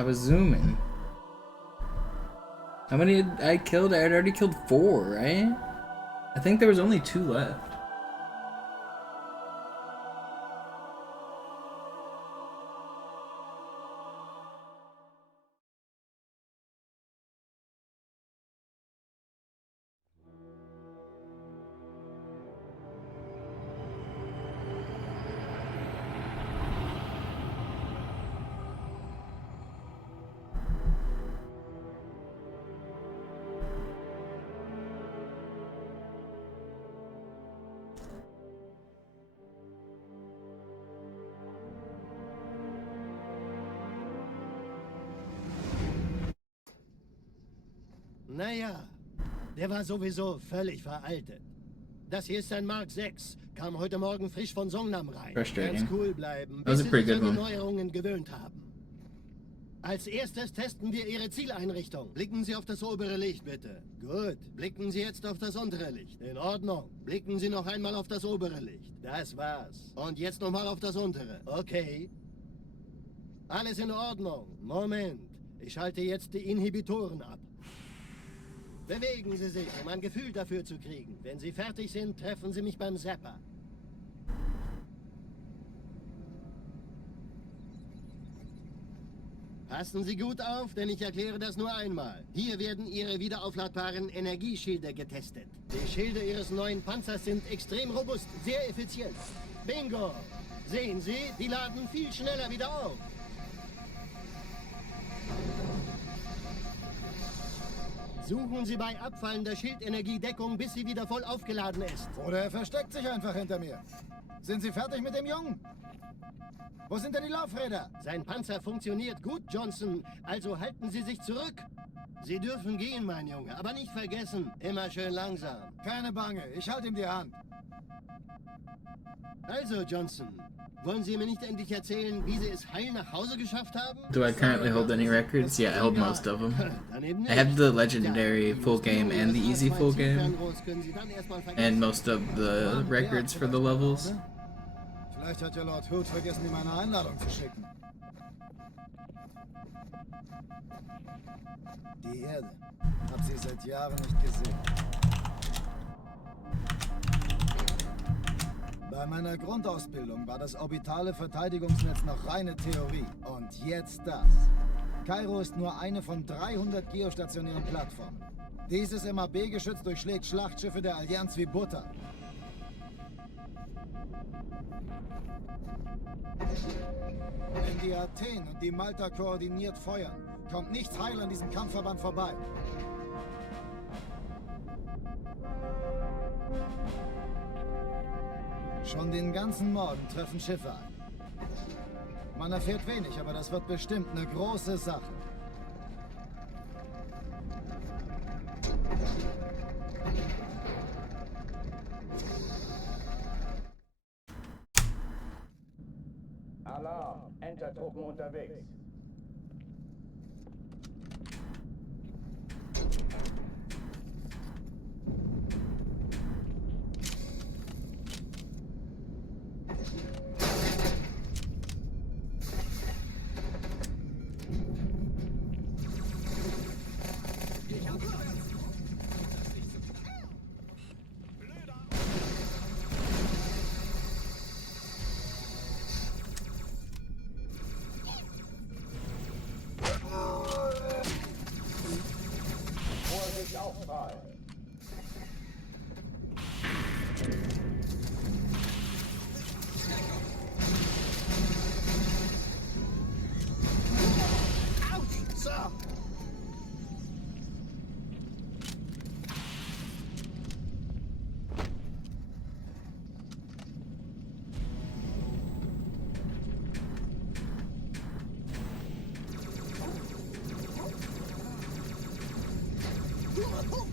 I was zooming. How many had I killed? I had already killed 4, right? I think there was only 2 left. Naja, der war sowieso völlig veraltet. Das hier ist ein Mark 6. Kam heute Morgen frisch von Songnam rein. Frustrating. Ganz cool bleiben, That was bis a Sie pretty sich good an die one. Neuerungen gewöhnt haben. Als erstes testen wir Ihre Zieleinrichtung. Blicken Sie auf das obere Licht, bitte. Gut. Blicken Sie jetzt auf das untere Licht. In Ordnung. Blicken Sie noch einmal auf das obere Licht. Das war's. Und jetzt nochmal auf das untere. Okay. Alles in Ordnung. Moment. Ich schalte jetzt die Inhibitoren ab. Bewegen Sie sich, um ein Gefühl dafür zu kriegen. Wenn Sie fertig sind, treffen Sie mich beim Zapper. Passen Sie gut auf, denn ich erkläre das nur einmal. Hier werden Ihre wiederaufladbaren Energieschilde getestet. Die Schilde Ihres neuen Panzers sind extrem robust, sehr effizient. Bingo! Sehen Sie, die laden viel schneller wieder auf. Suchen Sie bei abfallender Schildenergiedeckung, bis sie wieder voll aufgeladen ist. Oder er versteckt sich einfach hinter mir. Sind Sie fertig mit dem Jungen? Wo sind denn die Laufräder? Sein Panzer funktioniert gut, Johnson. Also halten Sie sich zurück. Sie dürfen gehen, mein Junge, aber nicht vergessen, immer schön langsam. Keine Bange, ich halte ihm die Hand. Also, Johnson, wollen Sie mir nicht endlich erzählen, wie Sie es heil nach Hause geschafft haben? Do I currently hold any records? Yeah, I hold most of them. Dann eben I have nicht. the legendary full game and the easy full game, Können Sie dann erstmal vergessen. and most of the records for the levels. Vielleicht hat ja Lord Hood vergessen, ihm eine Einladung zu schicken. Die Erde. Hab sie seit Jahren nicht gesehen. Bei meiner Grundausbildung war das orbitale Verteidigungsnetz noch reine Theorie. Und jetzt das. Kairo ist nur eine von 300 geostationären Plattformen. Dieses MAB-Geschütz durchschlägt Schlachtschiffe der Allianz wie Butter. Wenn die Athen und die Malta koordiniert feuern, kommt nichts heil an diesem Kampfverband vorbei. Schon den ganzen Morgen treffen Schiffe ein. Man erfährt wenig, aber das wird bestimmt eine große Sache. Alarm! Entertruppen unterwegs. Vorsicht Aufprall!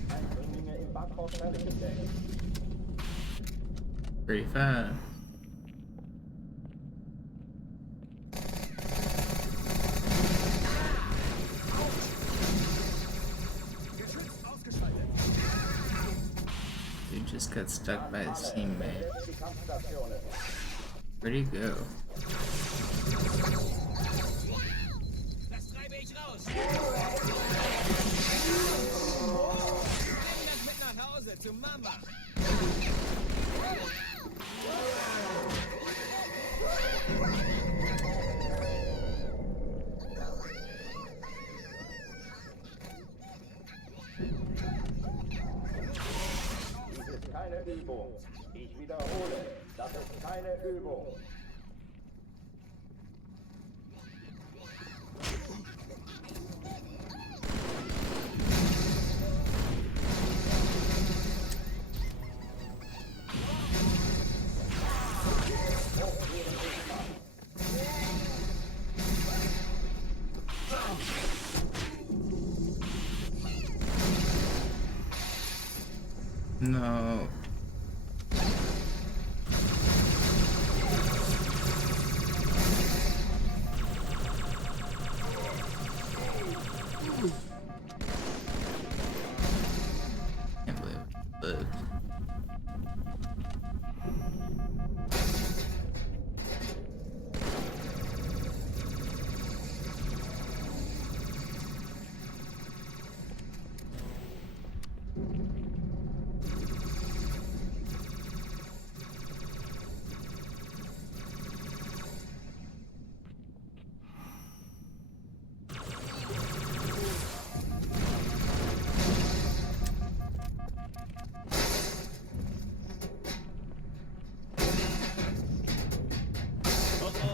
Eindringlinge im Backhaus fertig gedeckt. Pretty fast. Dude just got stuck by his teammate. Die Kampfstationen. Where'd he go? Das treibe ich to Mama. Dies ist keine Übung. Ich wiederhole, das ist keine Übung. No. Can't believe it lived.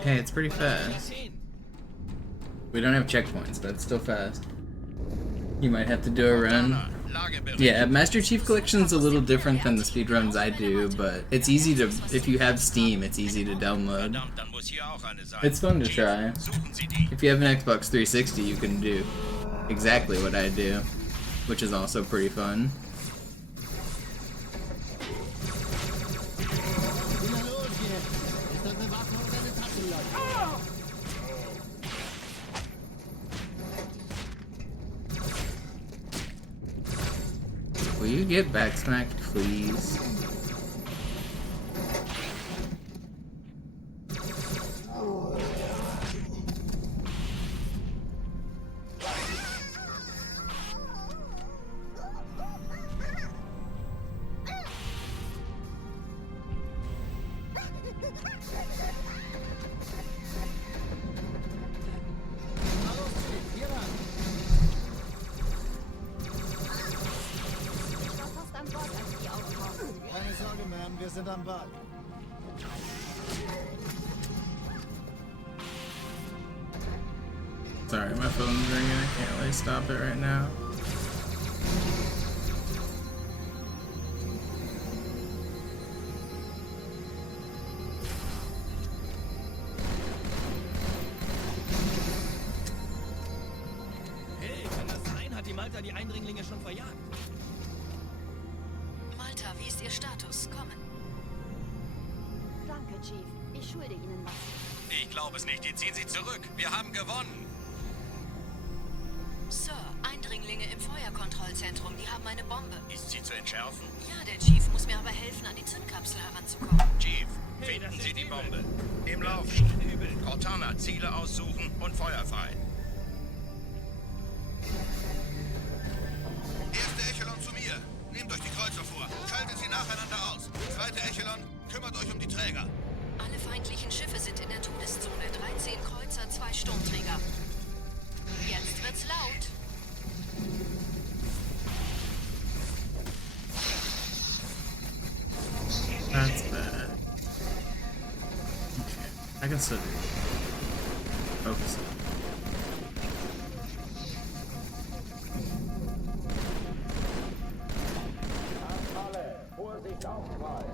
Okay, it's pretty fast. We don't have checkpoints, but it's still fast. You might have to do a run. Yeah, Master Chief Collection's a little different than the speedruns I do, but it's easy to, if you have Steam, it's easy to download. It's fun to try. If you have an Xbox 360, you can do exactly what I do, which is also pretty fun. Na los jetzt! Ist das eine Waffe oder eine Taschenlampe? Will you get backsmacked, please? Keine Sorge, Ma'am, wir sind am Ball. Sorry, my phone's ringing. I can't really stop it right now. Hey, kann das sein? Hat die Malta die Eindringlinge schon verjagt? Malta, wie ist Ihr Status? Kommen. Danke, Chief. Ich schulde Ihnen was. Ich glaube es nicht. Die ziehen sich zurück. Wir haben gewonnen. Sir, Eindringlinge im Feuerkontrollzentrum, die haben eine Bombe. Ist sie zu entschärfen? Ja, der Chief muss mir aber helfen, an die Zündkapsel heranzukommen. Chief, Hey, das finden ist Sie die übel. Bombe. Im Lauf. Übel. Cortana, Ziele aussuchen und Feuer frei. Erste Echelon zu mir. Nehmt euch die Kreuzer vor. Schaltet sie nacheinander aus. Zweite Echelon, kümmert euch um die Träger. Alle feindlichen Schiffe sind in der Todeszone. 13 Kreuzer, 2 Sturmträger. Jetzt wird's laut. That's bad. Okay, I can still do it. Focus it. Alle, Vorsicht Aufprall.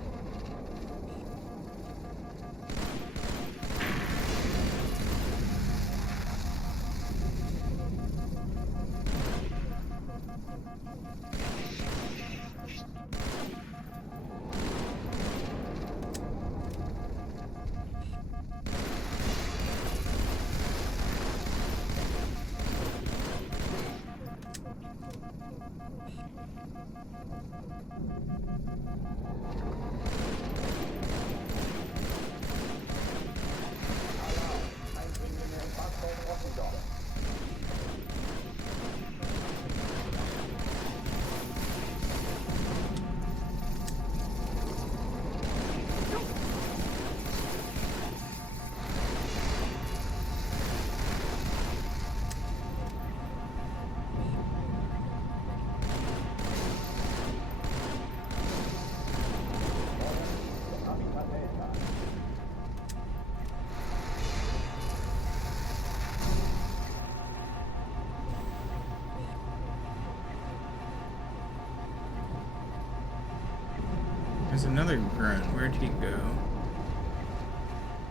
There's another grunt. Where'd he go?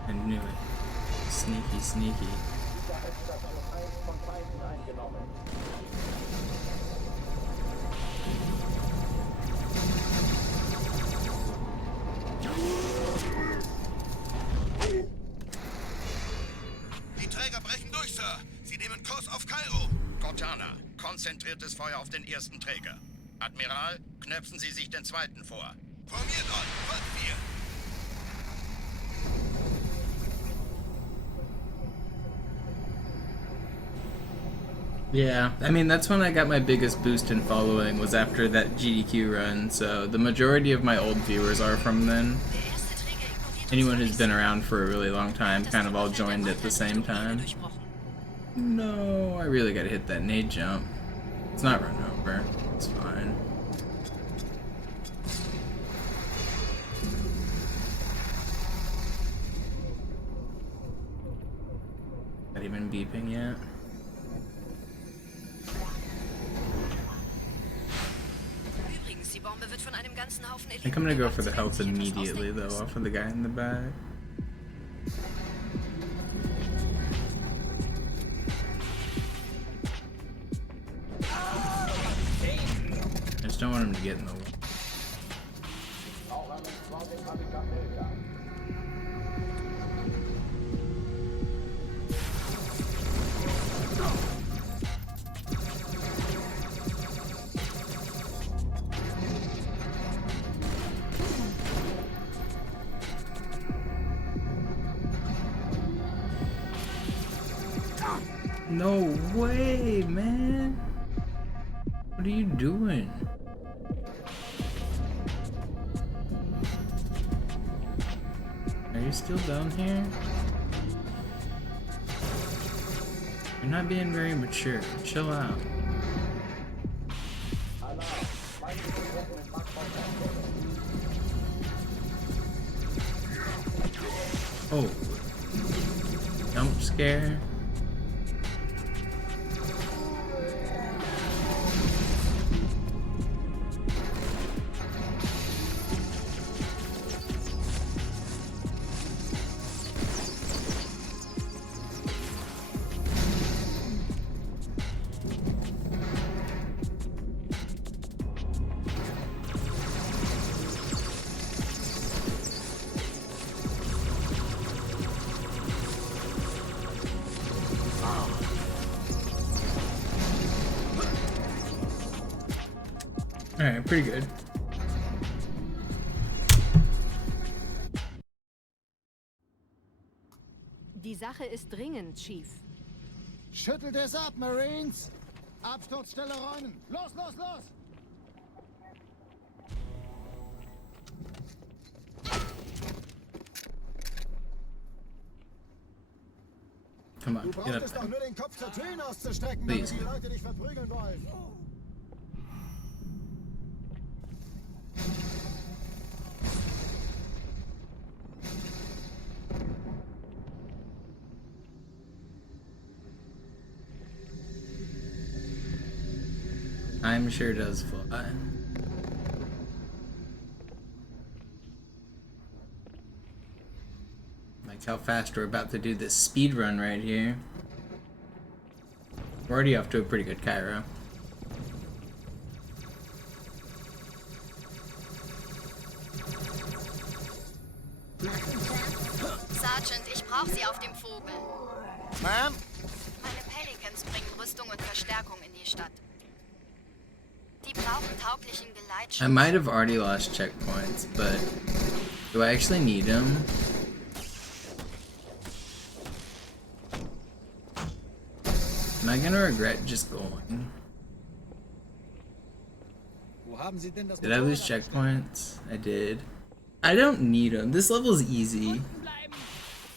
I knew it. Sneaky, sneaky. Die Träger brechen durch, Sir. Sie nehmen Kurs auf Kairo. Cortana, konzentriertes Feuer auf den ersten Träger. Admiral, knöpfen Sie sich den zweiten vor. Formiert euch, folgt mir. Yeah, I mean, that's when I got my biggest boost in following, was after that GDQ run, so the majority of my old viewers are from then. Anyone who's been around for a really long time kind of all joined at the same time. No, I really gotta hit that nade jump. It's not run over. It's fine. Not even beeping yet. I think I'm gonna go for the health immediately though, off of the guy in the back. I just don't want him to get in the way. No way, man. What are you doing? Are you still down here? You're not being very mature. Chill out. Oh. Jump scare. Alright, pretty good. Die Sache ist dringend, Chief. Schüttelt es ab, Marines! Absturzstelle räumen! Los, los, los! Come on, Du get up brauchtest there. doch nur den Kopf zur Tür auszustrecken, Please. damit die Leute dich verprügeln wollen. I'm sure does fly. Like how fast we're about to do this speed run right here. We're already off to a pretty good Cairo. Sergeant, ich brauche Sie auf dem Vogel. Ma'am? Meine Pelicans bringen Rüstung und Verstärkung in die Stadt. Die brauchen tauglichen Geleitschutz. I might have already lost checkpoints, but do I actually need them? Am I gonna regret just going? Wo haben Sie denn das Did I lose checkpoints? I did. I don't need them. This level's easy.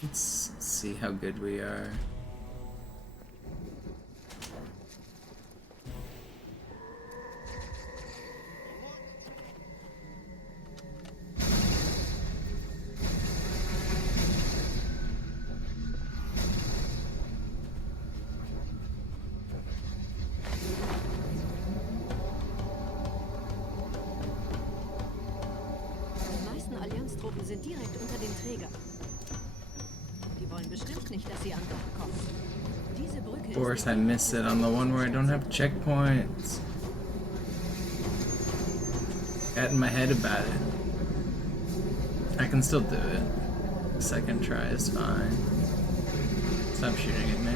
Let's see how good we are. Piloten sind direkt unter dem Träger. Die wollen bestimmt nicht, dass sie an Bord kommen. Diese Brücke Of course, I miss it on the one where I don't have checkpoints. Got in my head about it. I can still do it. Second try is fine. Stop shooting at me.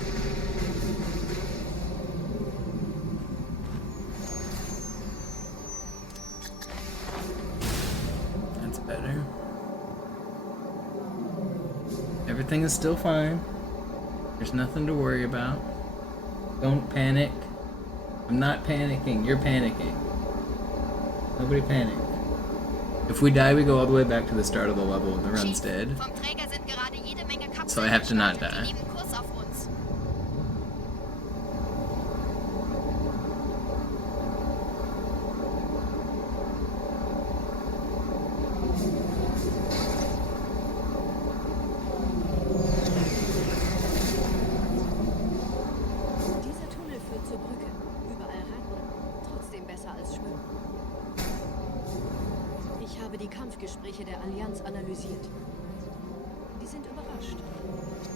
That's better. Everything is still fine. There's nothing to worry about. Don't panic. I'm not panicking. You're panicking. Nobody panic. If we die, we go all the way back to the start of the level and the run's dead. So I have to not die. Dieser Tunnel führt zur Brücke. Überall Ratten. Trotzdem besser als Schwimmen. Ich habe die Kampfgespräche der Allianz analysiert. Die sind überrascht.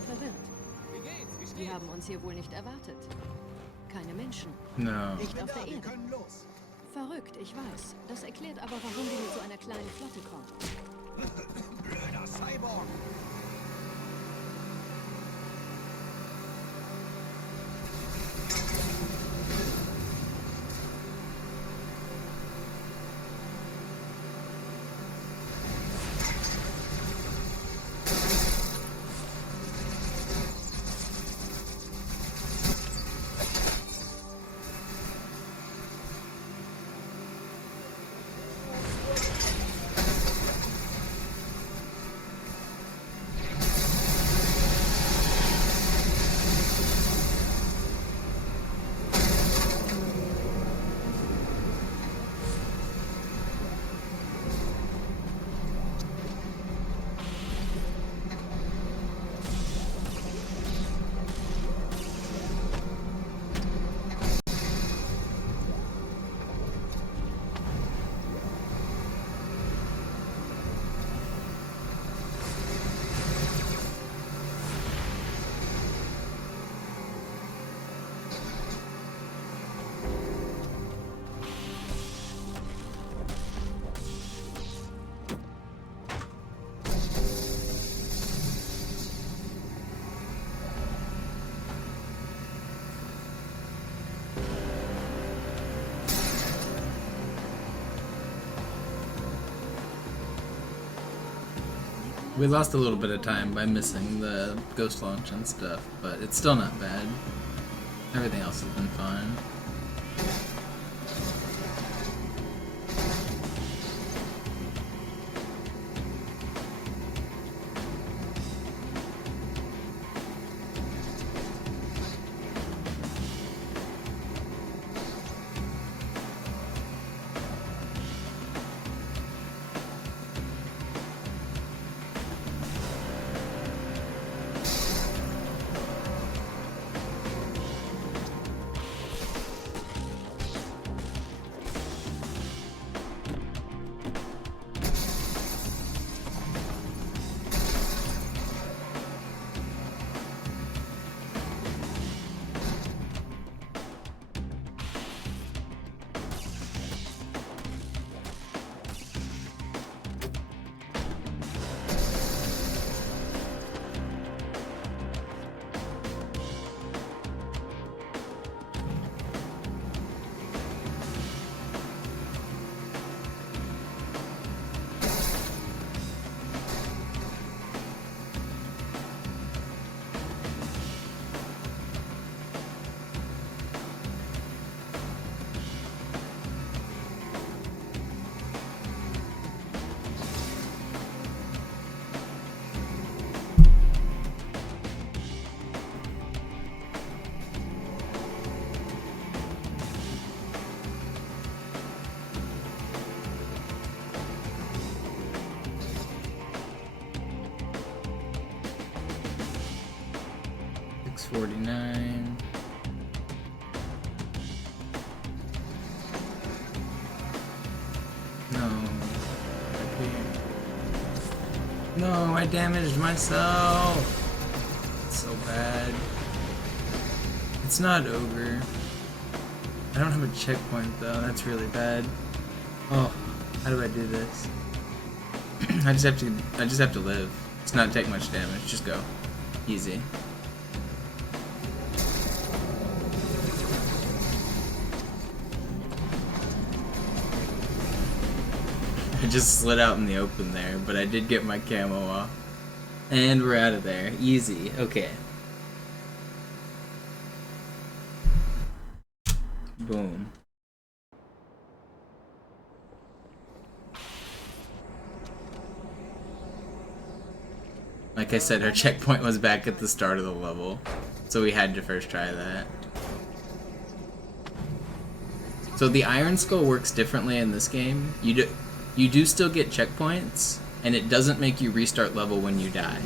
Verwirrt. Die haben uns hier wohl nicht erwartet. Keine Menschen. No. Nicht auf der Erde. Verrückt, ich weiß. Das erklärt aber, warum die mit so einer kleinen Flotte kommen. Blöder Cyborg! We lost a little bit of time by missing the ghost launch and stuff, but it's still not bad. Everything else has been fine. $6.49. No. No, I damaged myself. It's so bad. It's not over. I don't have a checkpoint though. That's really bad. Oh, how do I do this? I just have to live. It's not take much damage. Just go. Easy. I just slid out in the open there, but I did get my camo off. And we're out of there. Easy. Okay. Boom. Like I said, our checkpoint was back at the start of the level, so we had to first try that. So the Iron Skull works differently in this game. You do still get checkpoints, and it doesn't make you restart level when you die.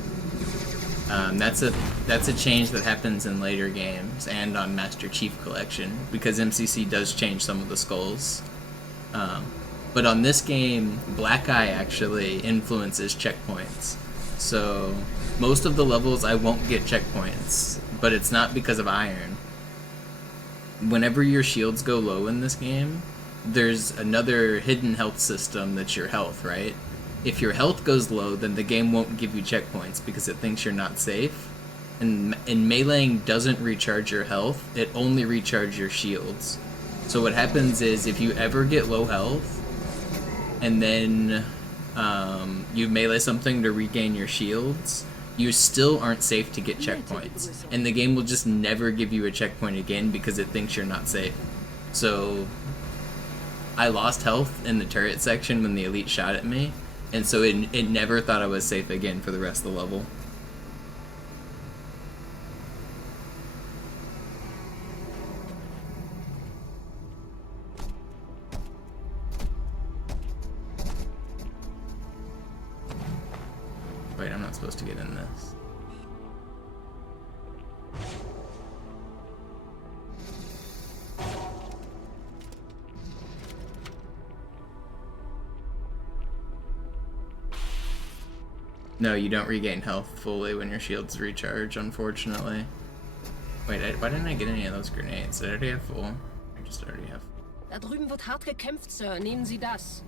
That's a change that happens in later games and on Master Chief Collection, because MCC does change some of the skulls. But on this game, Black Eye actually influences checkpoints. So most of the levels I won't get checkpoints, but it's not because of Iron. Whenever your shields go low in this game, there's another hidden health system that's your health, right? If your health goes low, then the game won't give you checkpoints because it thinks you're not safe. And meleeing doesn't recharge your health, it only recharges your shields. So what happens is if you ever get low health, and then you melee something to regain your shields, you still aren't safe to get checkpoints. And the game will just never give you a checkpoint again because it thinks you're not safe. So I lost health in the turret section when the elite shot at me, and so it never thought I was safe again for the rest of the level. Wait, I'm not supposed to get in this. No, you don't regain health fully when your shields recharge, unfortunately. Wait, why didn't I get any of those grenades? Did I already have full? I just already have. Da drüben wird hart gekämpft, Sir. Nehmen Sie das.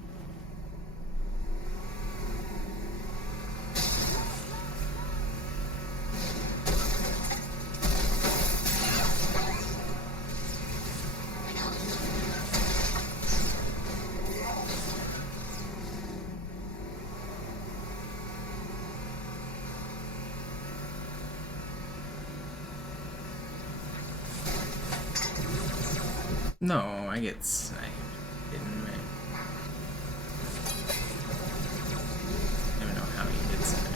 No, I get sniped, didn't I? I don't even know how you get sniped.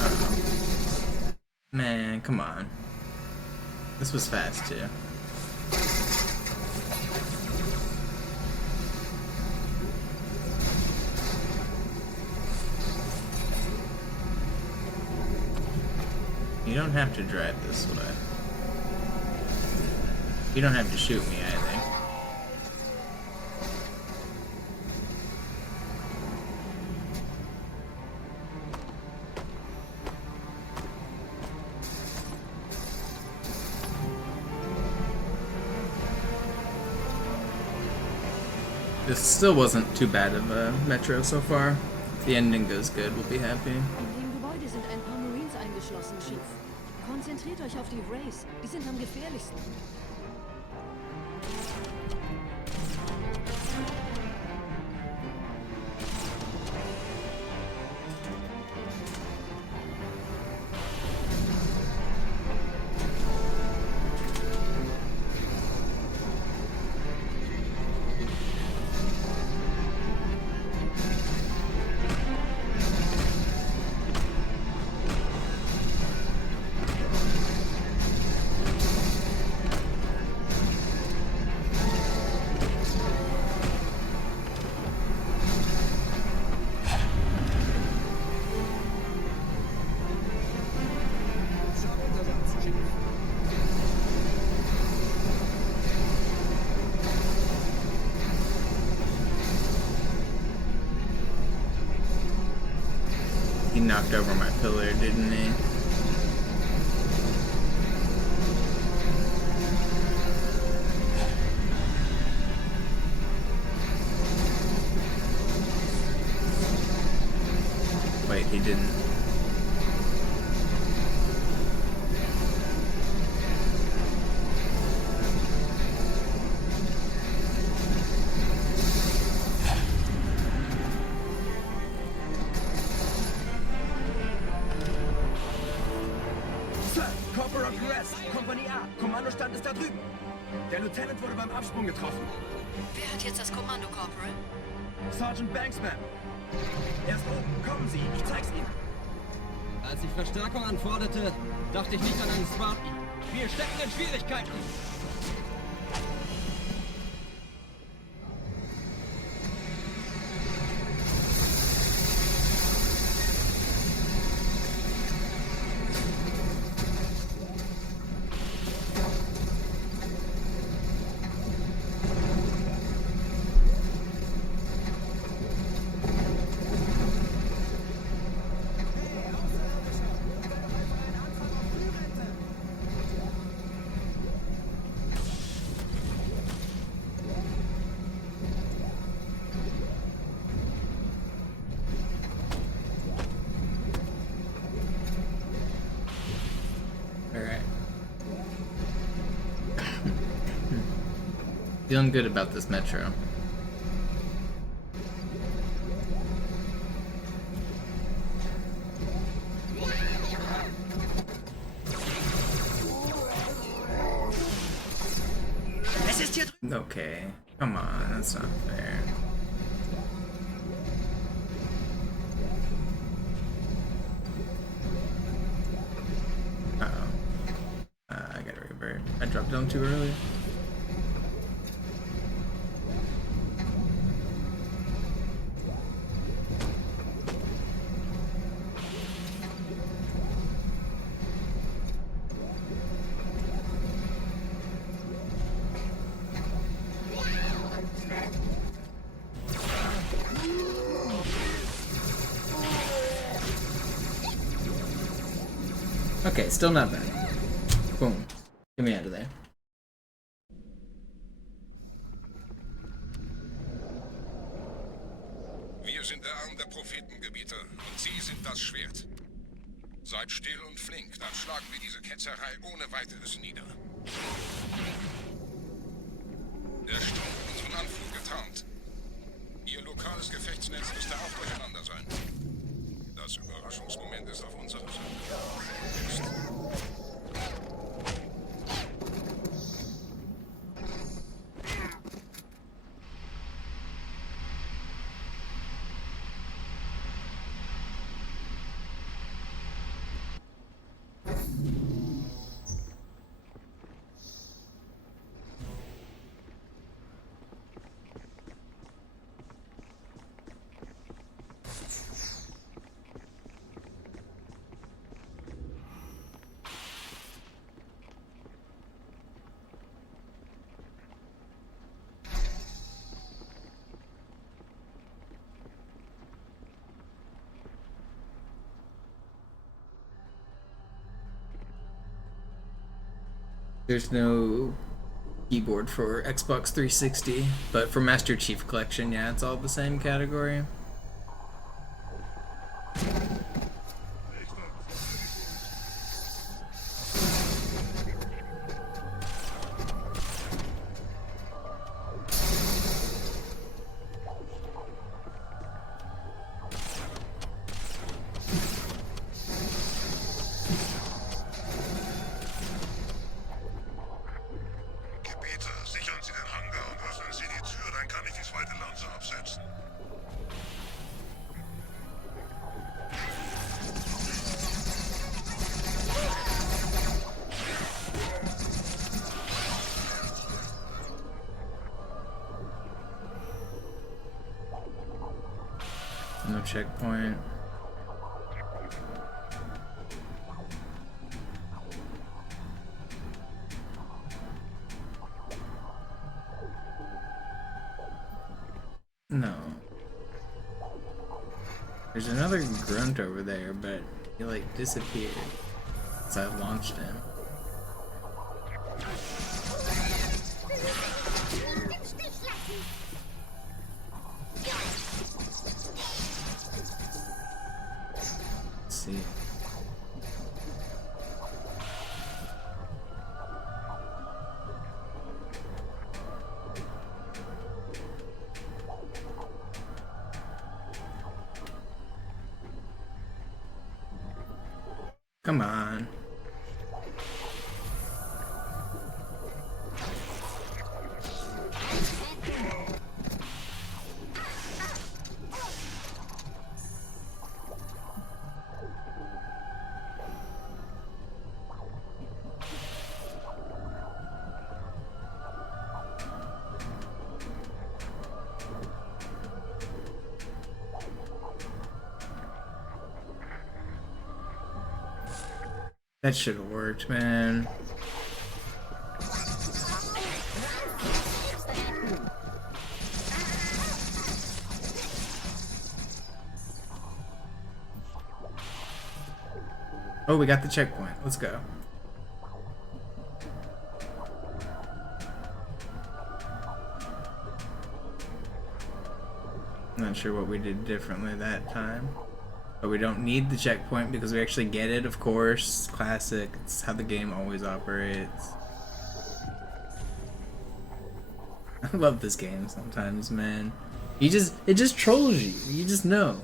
Uh-oh. Man, come on. This was fast too. You don't have to drive this way. You don't have to shoot me either. This still wasn't too bad of a Metro so far. If the ending goes good, we'll be happy. Sind ein paar Marines eingeschlossen, Chief. Konzentriert euch auf die Wraiths. Die sind am gefährlichsten. knocked over my pillar, didn't he? Wait, he didn't. Kompanie A. Kommandostand ist da drüben. Der Lieutenant wurde beim Absprung getroffen. Wer hat jetzt das Kommando, Corporal? Sergeant Banksman. Er ist oben. Kommen Sie. Ich zeig's Ihnen. Als ich Verstärkung anforderte, dachte ich nicht an einen Spartan. Wir stecken in Schwierigkeiten. Feeling good about this metro. Okay, come on, that's not fair. I gotta revert. I dropped down too early. Okay, still not bad. Boom. Get me out of there. Wir sind der Arm der Prophetengebiete und Sie sind das Schwert. Seid still und flink, dann schlagen wir diese Ketzerei ohne weiteres nieder. Der Sturm hat unseren Anflug getarnt. Ihr lokales Gefechtsnetz müsste auch durcheinander sein. Das Überraschungsmoment ist auf unserer Seite. There's no keyboard for Xbox 360, but for Master Chief Collection, yeah, it's all the same category. No checkpoint. No. There's another grunt over there, but he like disappeared. So I launched him. Let's see. Come on. That should have worked, man. Oh, we got the checkpoint. Let's go. I'm not sure what we did differently that time. But we don't need the checkpoint because we actually get it, of course. Classic. It's how the game always operates. I love this game sometimes, man. It just trolls you. You just know.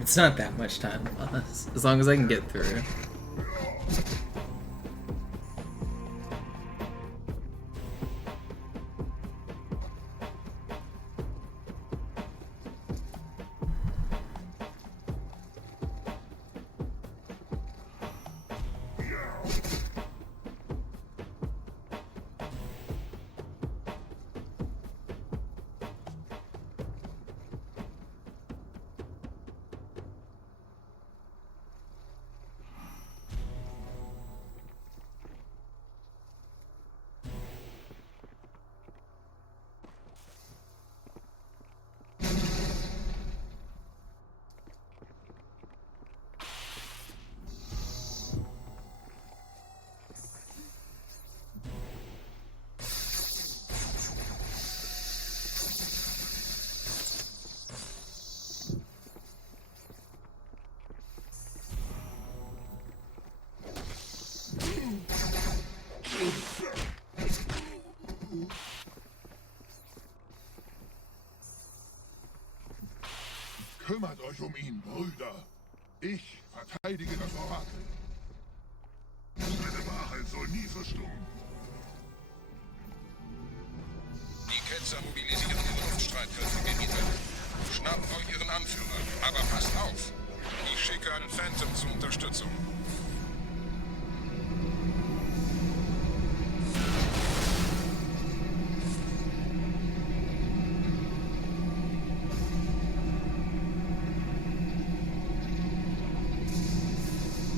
It's not that much time lost, as long as I can get through. Kümmert euch ihn, Brüder. Ich verteidige das Orakel. Meine Wahrheit soll nie verstummen. Die Ketzer mobilisieren ihre Luftstreitkräfte gegen ihn. Schnappt euch ihren Anführer, aber passt auf. Ich schicke einen Phantom zur Unterstützung.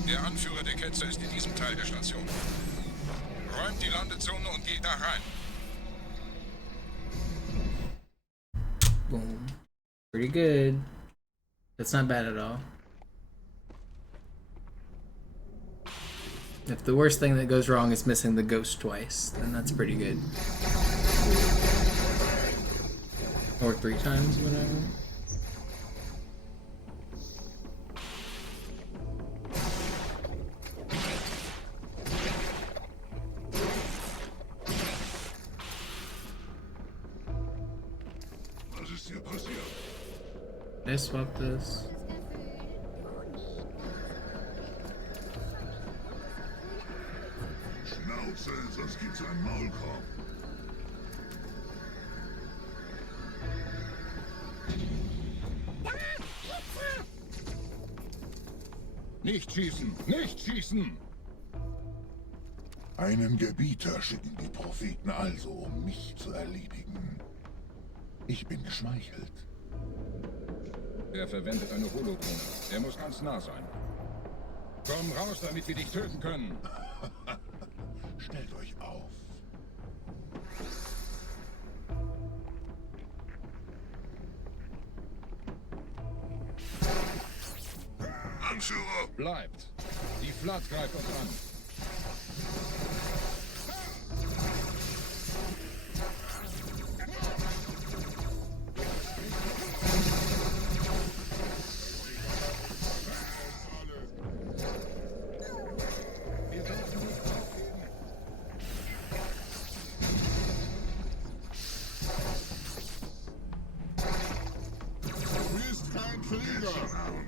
Der Anführer der Ketzer ist in diesem Teil der Station. Räumt die Landezone und geht da rein. Boom. Pretty good. That's not bad at all. If the worst thing that goes wrong is missing the ghost twice, then that's pretty good. Or 3 times, whatever. Did I swap this? Schnauze, sonst gibt's einen Maulkorb. Nicht schießen! Nicht schießen! Einen Gebieter schicken die Propheten also, um mich zu erledigen. Ich bin geschmeichelt. Er verwendet eine Holodrohne. Er muss ganz nah sein. Komm raus, damit wir dich töten können. Stellt euch auf. Anführer! Bleibt. Die Flat greift uns an.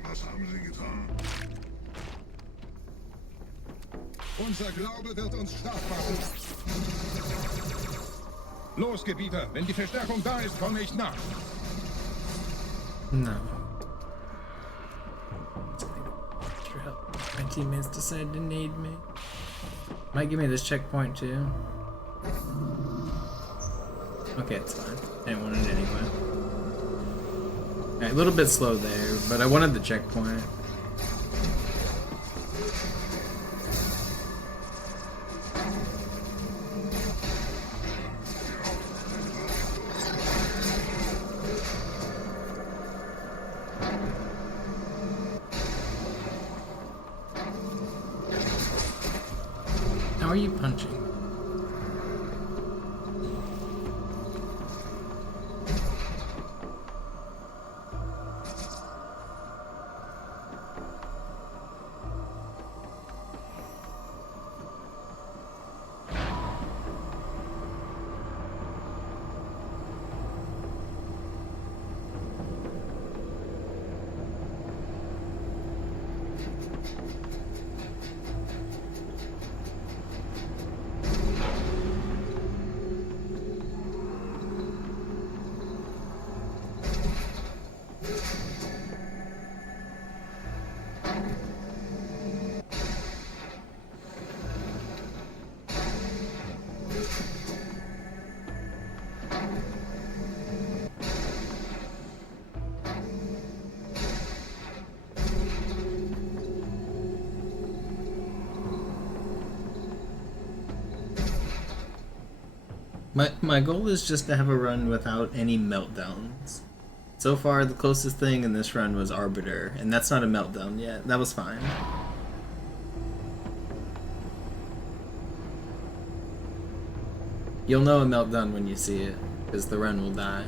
Was haben Sie getan? Unser Glaube wird uns stark machen. Los, Gebieter, wenn die Verstärkung da ist, komme ich nach. No. For help. My teammates decided to nade me. Might give me this checkpoint too. Okay, it's fine. I didn't want it anyway. Alright, a little bit slow there, but I wanted the checkpoint. How are you punching? My goal is just to have a run without any meltdowns. So far, the closest thing in this run was Arbiter, and that's not a meltdown yet. That was fine. You'll know a meltdown when you see it, because the run will die.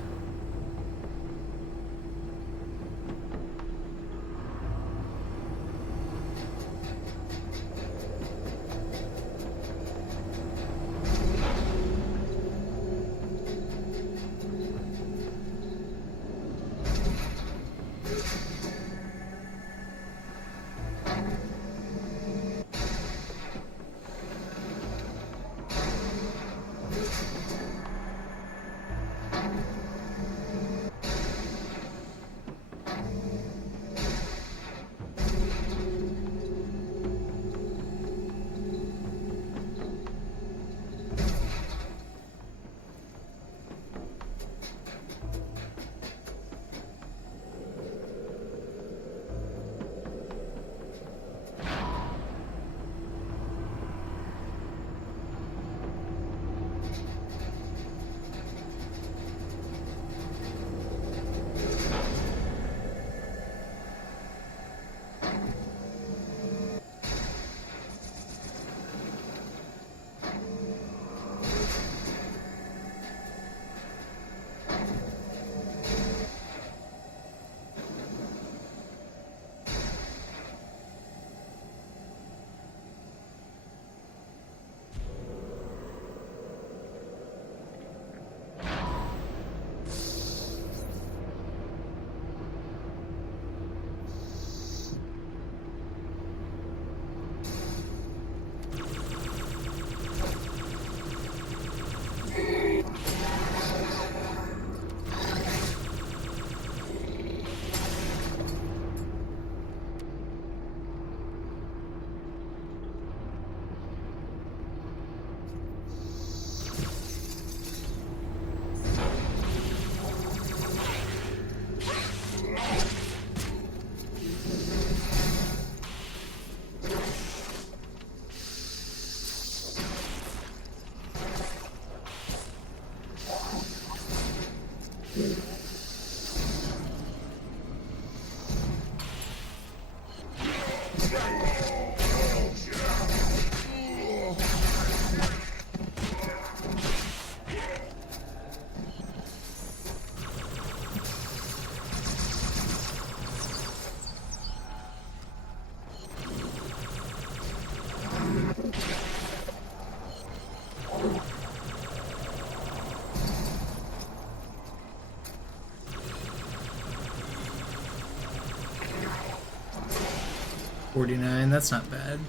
$49, that's not bad.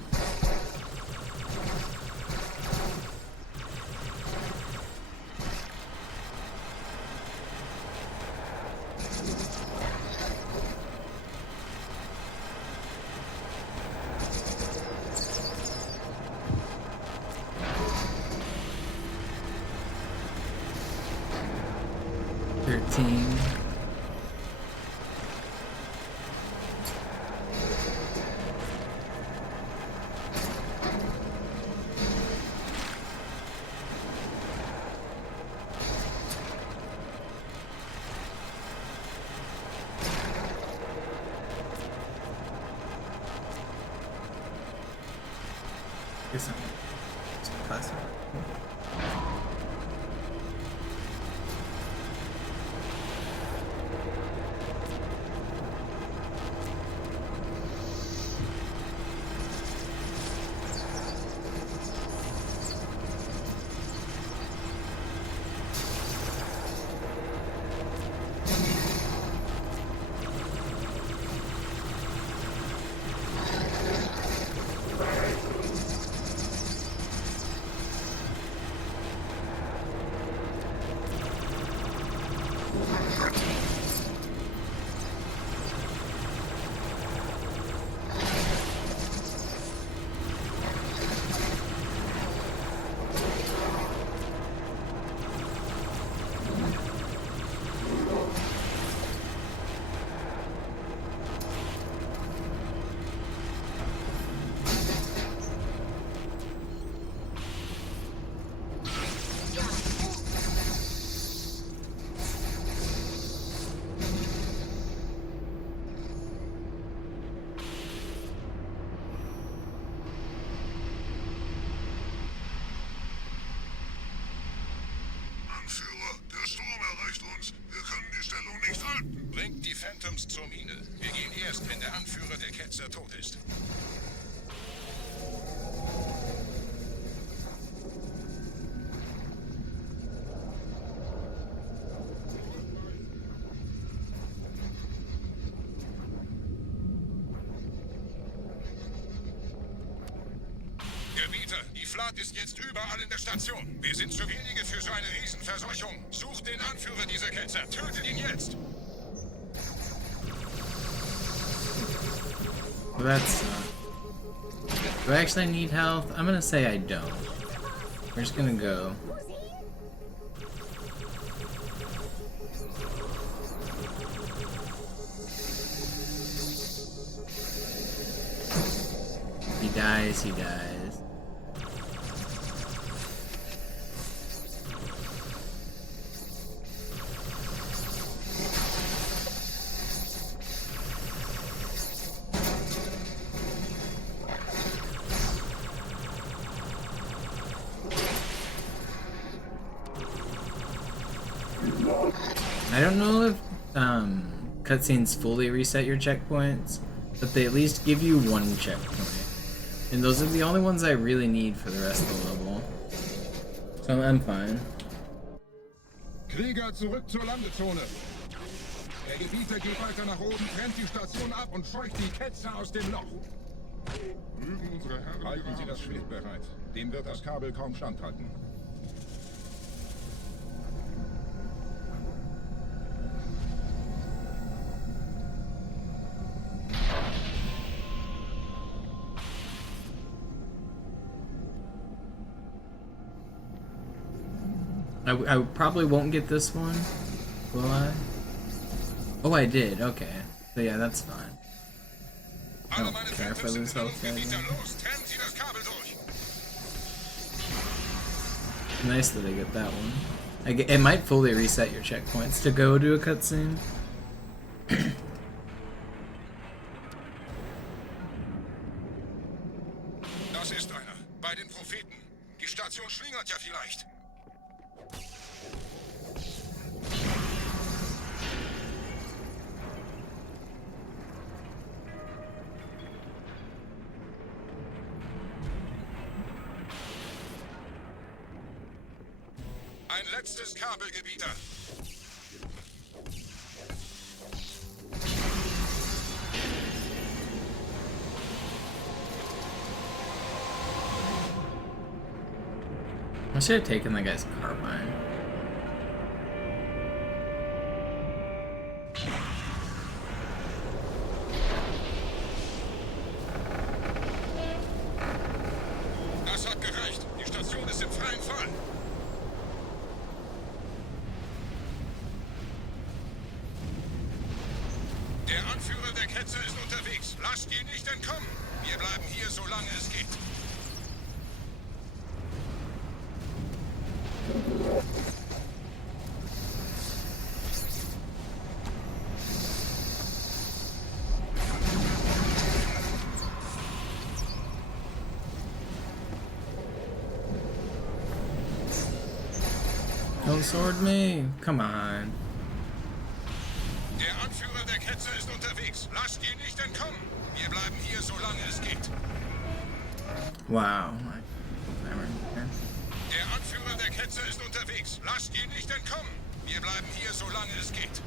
Guess it's plastic. Bringt die Phantoms zur Mine. Wir gehen erst, wenn der Anführer der Ketzer tot ist. Gebieter, die Flat ist jetzt überall in der Station. Wir sind zu wenige für so eine Riesenverseuchung. Sucht den Anführer dieser Ketzer. Tötet ihn jetzt. That's do I actually need health? I'm gonna say I don't. We're just gonna go. He dies, he dies. I don't know if cutscenes fully reset your checkpoints, but they at least give you one checkpoint. And those are the only ones I really need for the rest of the level. So I'm fine. Krieger, zurück zur Landezone. Der Gebieter geht weiter nach oben, trennt die Station ab und scheucht die Ketzer aus dem Loch. Mögen unsere Herren halten Sie das Schwert bereit. Dem wird das Kabel kaum standhalten. I probably won't get this one, will I? Oh, I did, okay. So yeah, that's fine. I don't care if I lose health right now. Nice that I get that one. It might fully reset your checkpoints to go to a cutscene. Das ist einer. Bei den Propheten. Die Station schlingert ja vielleicht. Ein letztes Kabelgebieter. I should have taken the guy's carbine. Das hat gereicht. Die Station ist im freien Fall. Der Anführer der Ketzer ist unterwegs. Lasst ihn nicht entkommen. Wir bleiben hier, solange es geht. Don't sword me. Come on. Der Anführer der Ketzer ist unterwegs. Lasst ihn nicht entkommen. Wir bleiben hier, solange es geht. Wow. Der Anführer der Ketzer ist unterwegs. Lasst ihn nicht entkommen. Wir bleiben hier, solange es geht.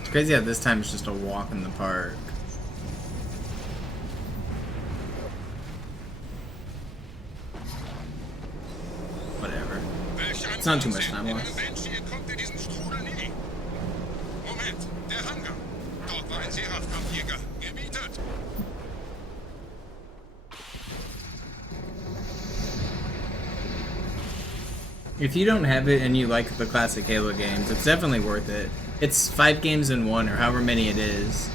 It's crazy how this time it's just a walk in the park. Whatever. It's not too much time left. Moment, der Hangar. Dort war ein Seraph-Kampfjäger. Gemietet. If you don't have it and you like the classic Halo games, it's definitely worth it. It's 5 games in 1, or however many it is,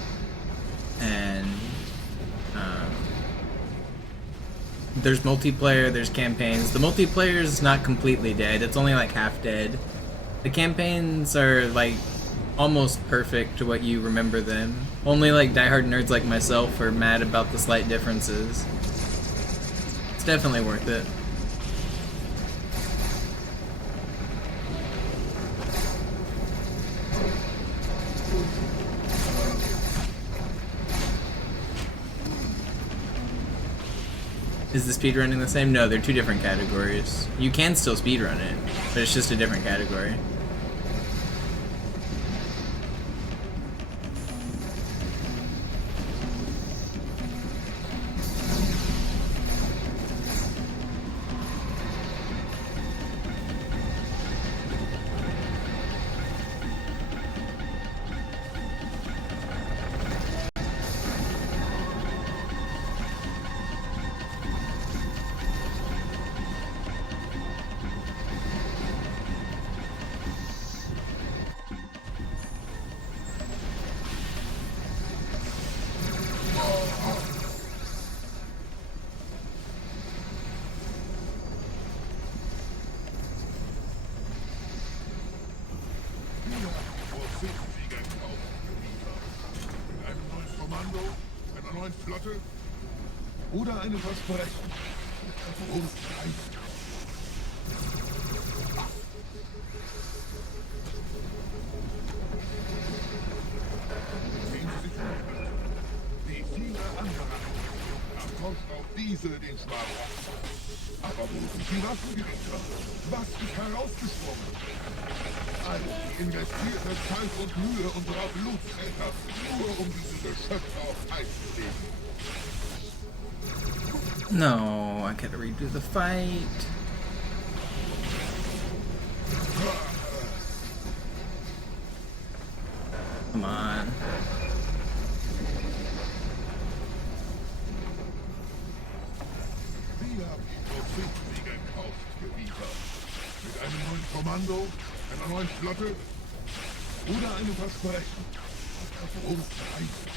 and there's multiplayer, there's campaigns. The multiplayer is not completely dead, it's only like half dead. The campaigns are like almost perfect to what you remember them. Only like diehard nerds like myself are mad about the slight differences. It's definitely worth it. Is the speedrunning the same? No, they're 2 different categories. You can still speedrun it, but it's just a different category. Flotte oder eine Versprechen. Und Geist. Wie viele andere. Erforscht auch diese den Schwager. Aber wo sind die Waffengewitter? Was ist herausgesprungen? All die investierte Zeit und Mühe unserer Blutträger, nur um diese Geschöpfe auf Eis zu legen. No, I gotta redo the fight. Come on. Wir haben die Propheten gekauft, Gebieter. Mit einem neuen Kommando, einer neuen Flotte. Oder einem Versprechen. Und Eisen.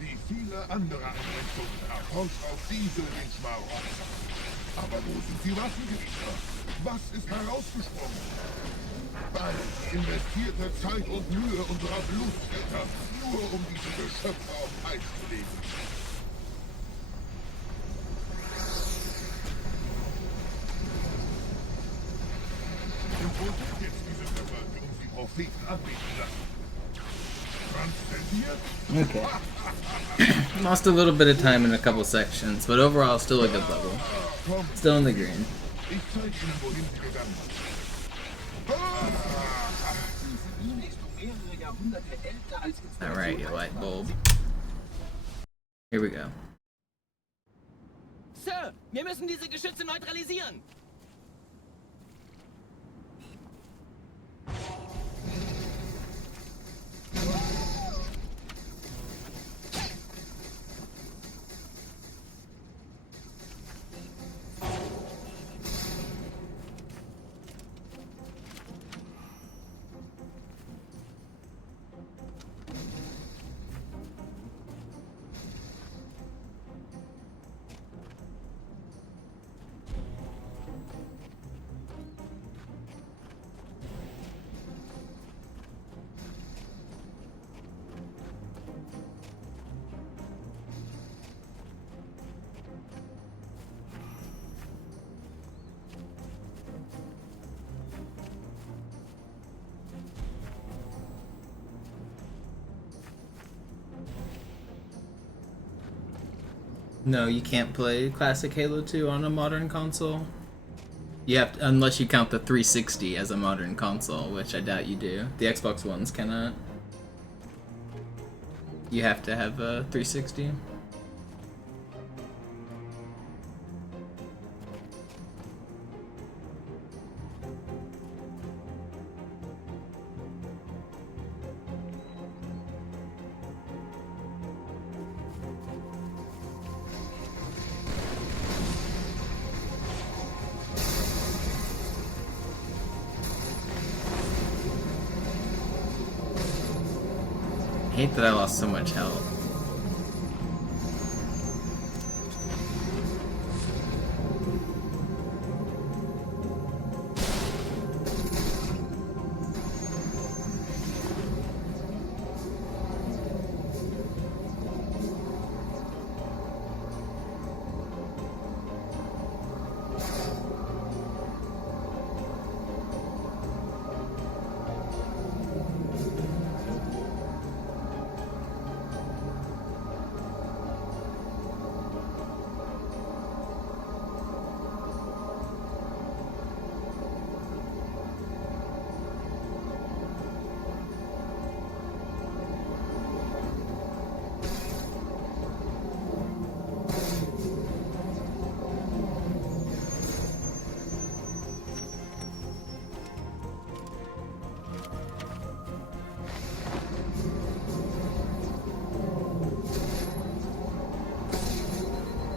Wie viele andere Einrichtungen erforscht auch diese den Schmarrn. Aber wo sind die Waffengewinner? Was ist herausgesprungen? All die investierte Zeit und Mühe unserer Blutsväter, nur um diese Geschöpfe auf Eis zu legen. Und wo sind jetzt diese Götter, die uns die Propheten anbeten lassen? Okay. Lost a little bit of time in a couple sections, but overall still a good level. Still in the green. Alright, you light bulb. Here we go. Sir, wir müssen diese Geschütze neutralisieren. No, you can't play classic Halo 2 on a modern console. You have to, unless you count the 360 as a modern console, which I doubt you do. The Xbox Ones cannot. You have to have a 360. I hate that I lost so much health.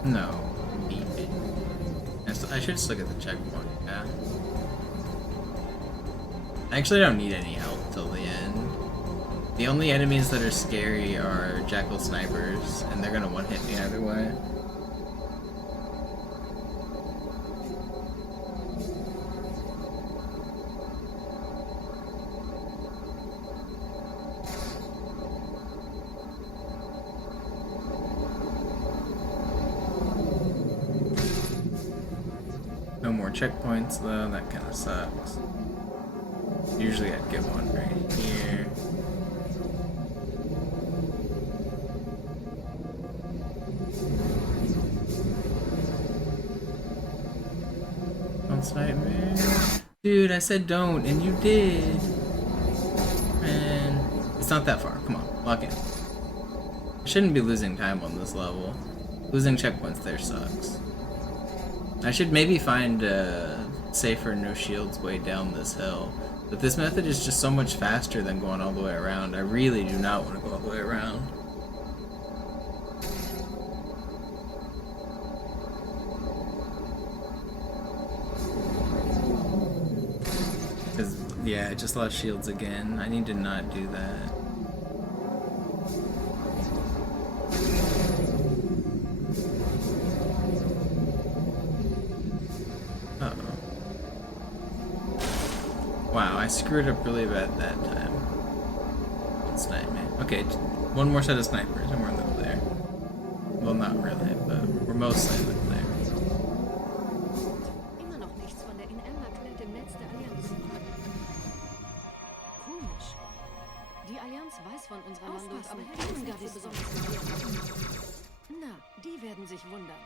No. I should just look at the checkpoint, yeah. I actually don't need any help till the end. The only enemies that are scary are jackal snipers, and they're gonna one-hit me either way. No more checkpoints though, that kind of sucks. Usually I'd get one right here. Don't snipe me. Dude, I said don't, and you did. Man, it's not that far. Come on, lock in. I shouldn't be losing time on this level. Losing checkpoints there sucks. I should maybe find a safer no shields way down this hill. But this method is just so much faster than going all the way around. I really do not want to go all the way around. Yeah, I just lost shields again. I need to not do that. Uh-oh. Wow, I screwed up really bad that time. Snipe me. Okay, one more set of snipers and we're in the clear. Well, not really, but we're mostly in the clear. Immer noch nichts von der In-Air-Magnet im Netz der Allianz. Komisch. Die Allianz weiß von unserer Landung, aber hält uns nicht für besonders. Na, die werden sich wundern.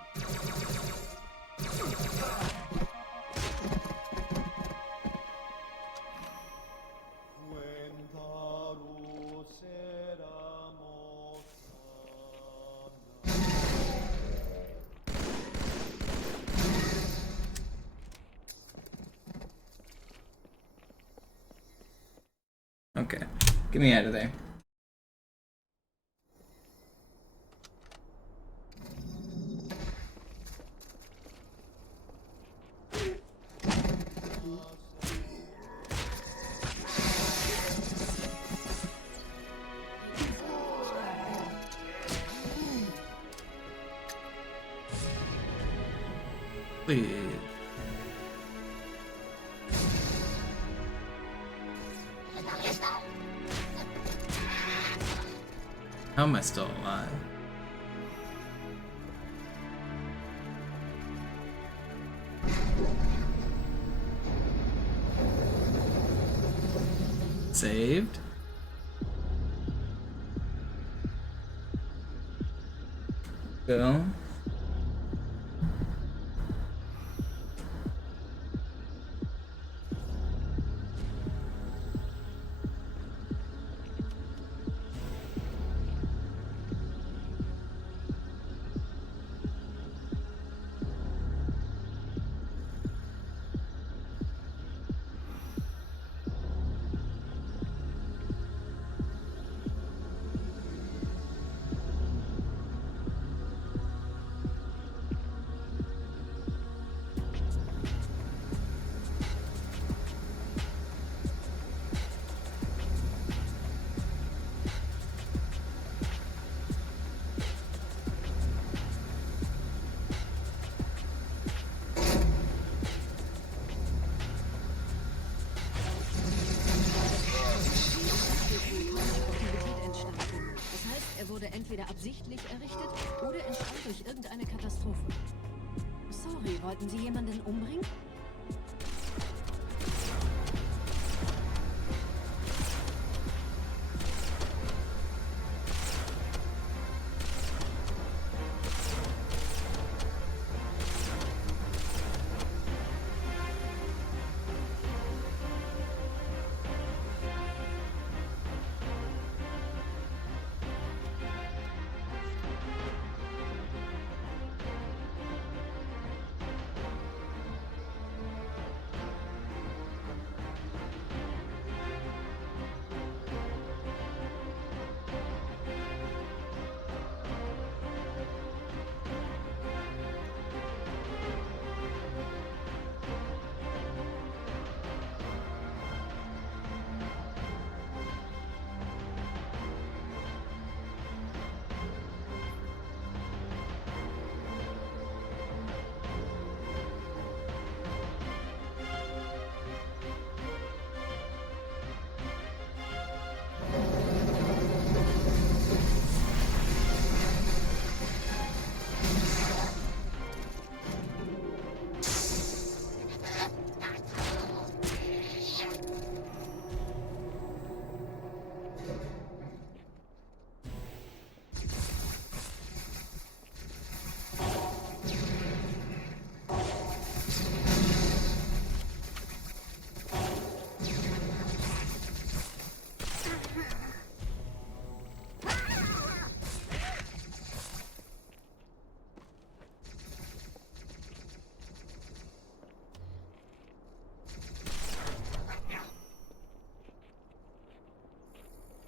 Okay, get me out of there. Please. How am I still alive? Saved? Bill? Entweder absichtlich errichtet oder entstand durch irgendeine Katastrophe. Sorry, wollten Sie jemanden umbringen?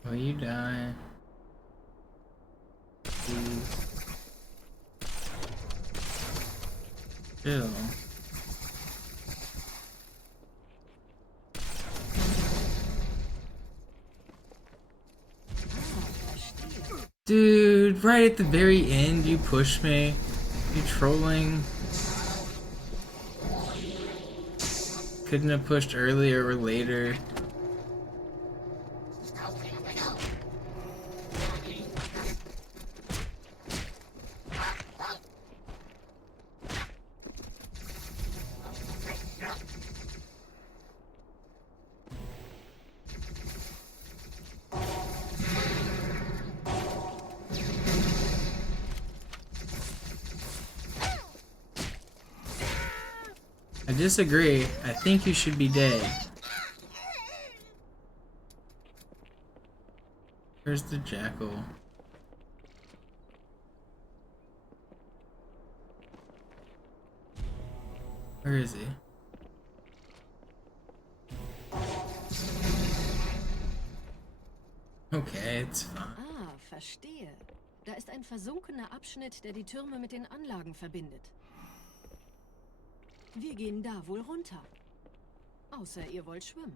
Will you die? Please. Bill. Dude, right at the very end, you push me. You trolling. Couldn't have pushed earlier or later. I disagree. I think you should be dead. Where's the jackal? Where is he? Okay, it's fine. Ah, verstehe. Da ist ein versunkener Abschnitt, der die Türme mit den Anlagen verbindet. Wir gehen da wohl runter. Außer ihr wollt schwimmen.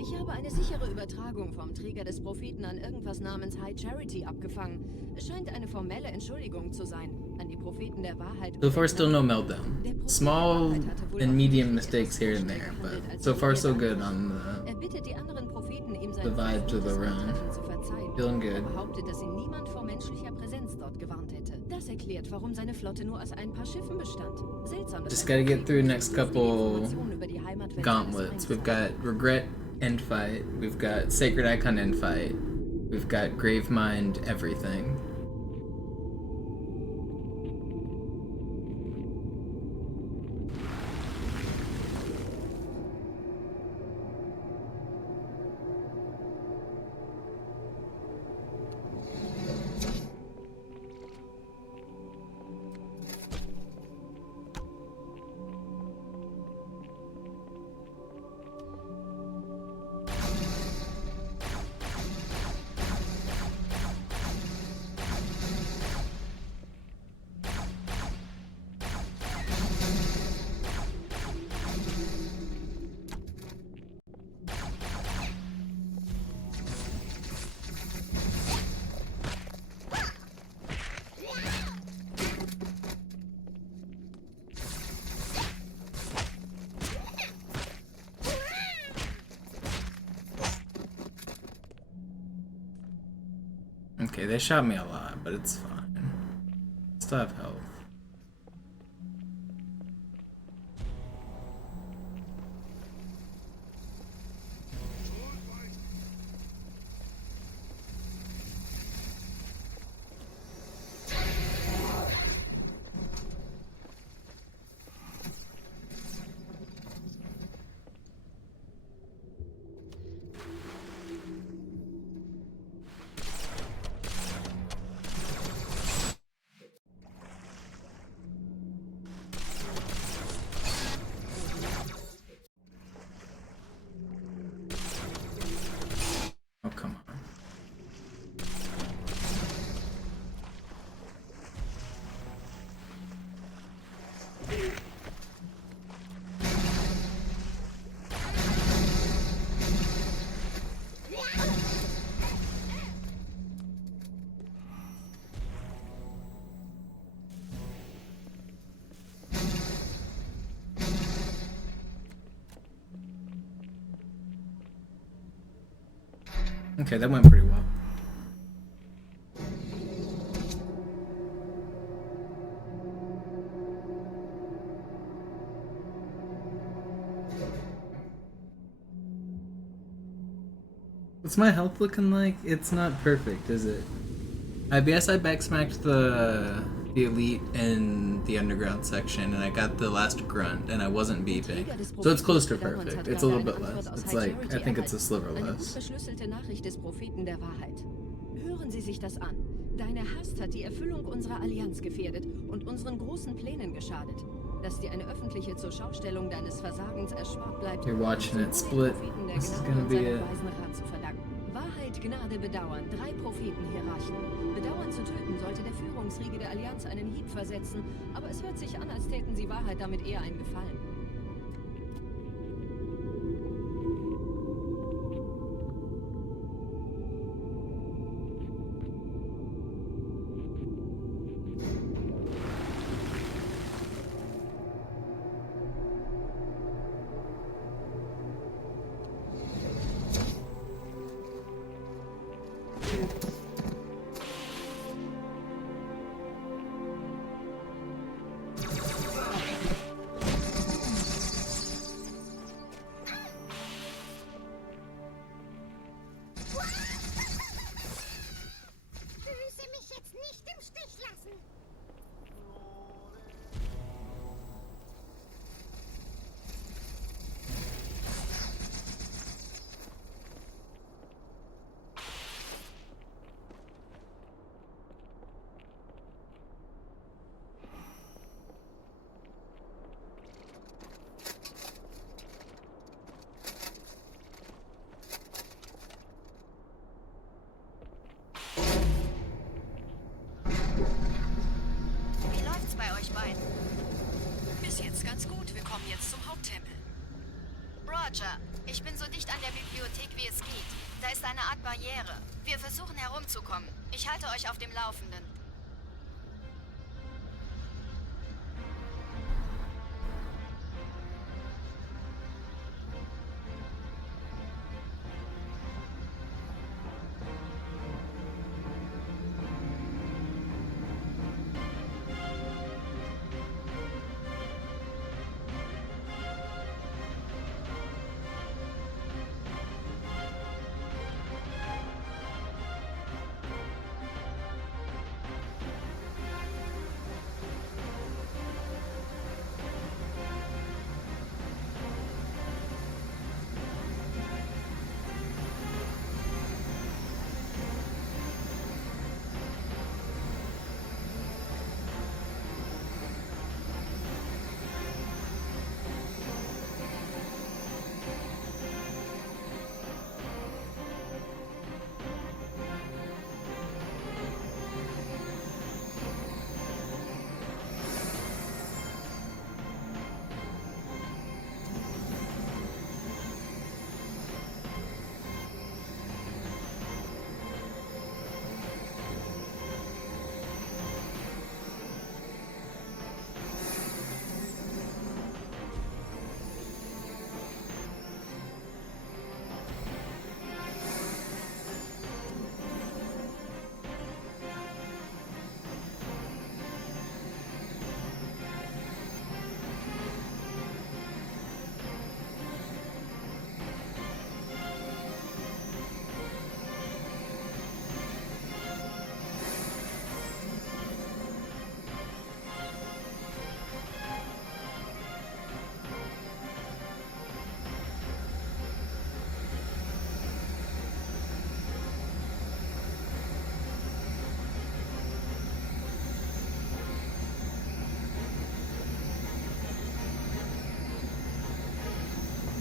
Ich habe eine sichere Übertragung vom Träger des Propheten an irgendwas namens High Charity abgefangen. Es scheint eine formelle Entschuldigung zu sein. An die Propheten der Wahrheit. So far, still no meltdown. Small and medium mistakes here and there, but so far so good on the vibe to the run. Feeling good. Behauptet, dass ihn niemand vor menschlicher Präsenz dort gewarnt hätte. Das erklärt, warum seine Flotte nur aus ein paar Schiffen bestand. Seltsam. Just gotta get through next couple gauntlets. We've got Regret end fight. We've got Sacred Icon end fight. We've got Gravemind everything. Okay, they shot me a lot, but it's fine. Still have health. Oh, come on. Okay, that went pretty well. What's my health looking like? It's not perfect, is it? I guess I backsmacked the the elite and the underground section, and I got the last grunt, and I wasn't beeping. So it's close to perfect. It's a little bit less. It's like, I think it's a sliver Eine less. verschlüsselte Nachricht des Propheten der Wahrheit. Hören Sie sich das an. Deine Hast hat die Erfüllung unserer Allianz gefährdet und unseren großen Plänen geschadet. Dass dir eine öffentliche Zurschaustellung deines Versagens erspart bleibt, You're watching it split. This is gonna be it. zu verdanken. Wahrheit, Gnade, Bedauern. 3 Prophetenhierarchen. Bedauern zu töten sollte der Führungsriege der Allianz einen Hieb versetzen, aber es hört sich an, als täten sie Wahrheit damit eher einen Gefallen. Bis jetzt ganz gut. Wir kommen jetzt zum Haupttempel. Roger, ich bin so dicht an der Bibliothek, wie es geht. Da ist eine Art Barriere. Wir versuchen herumzukommen. Ich halte euch auf dem Laufenden.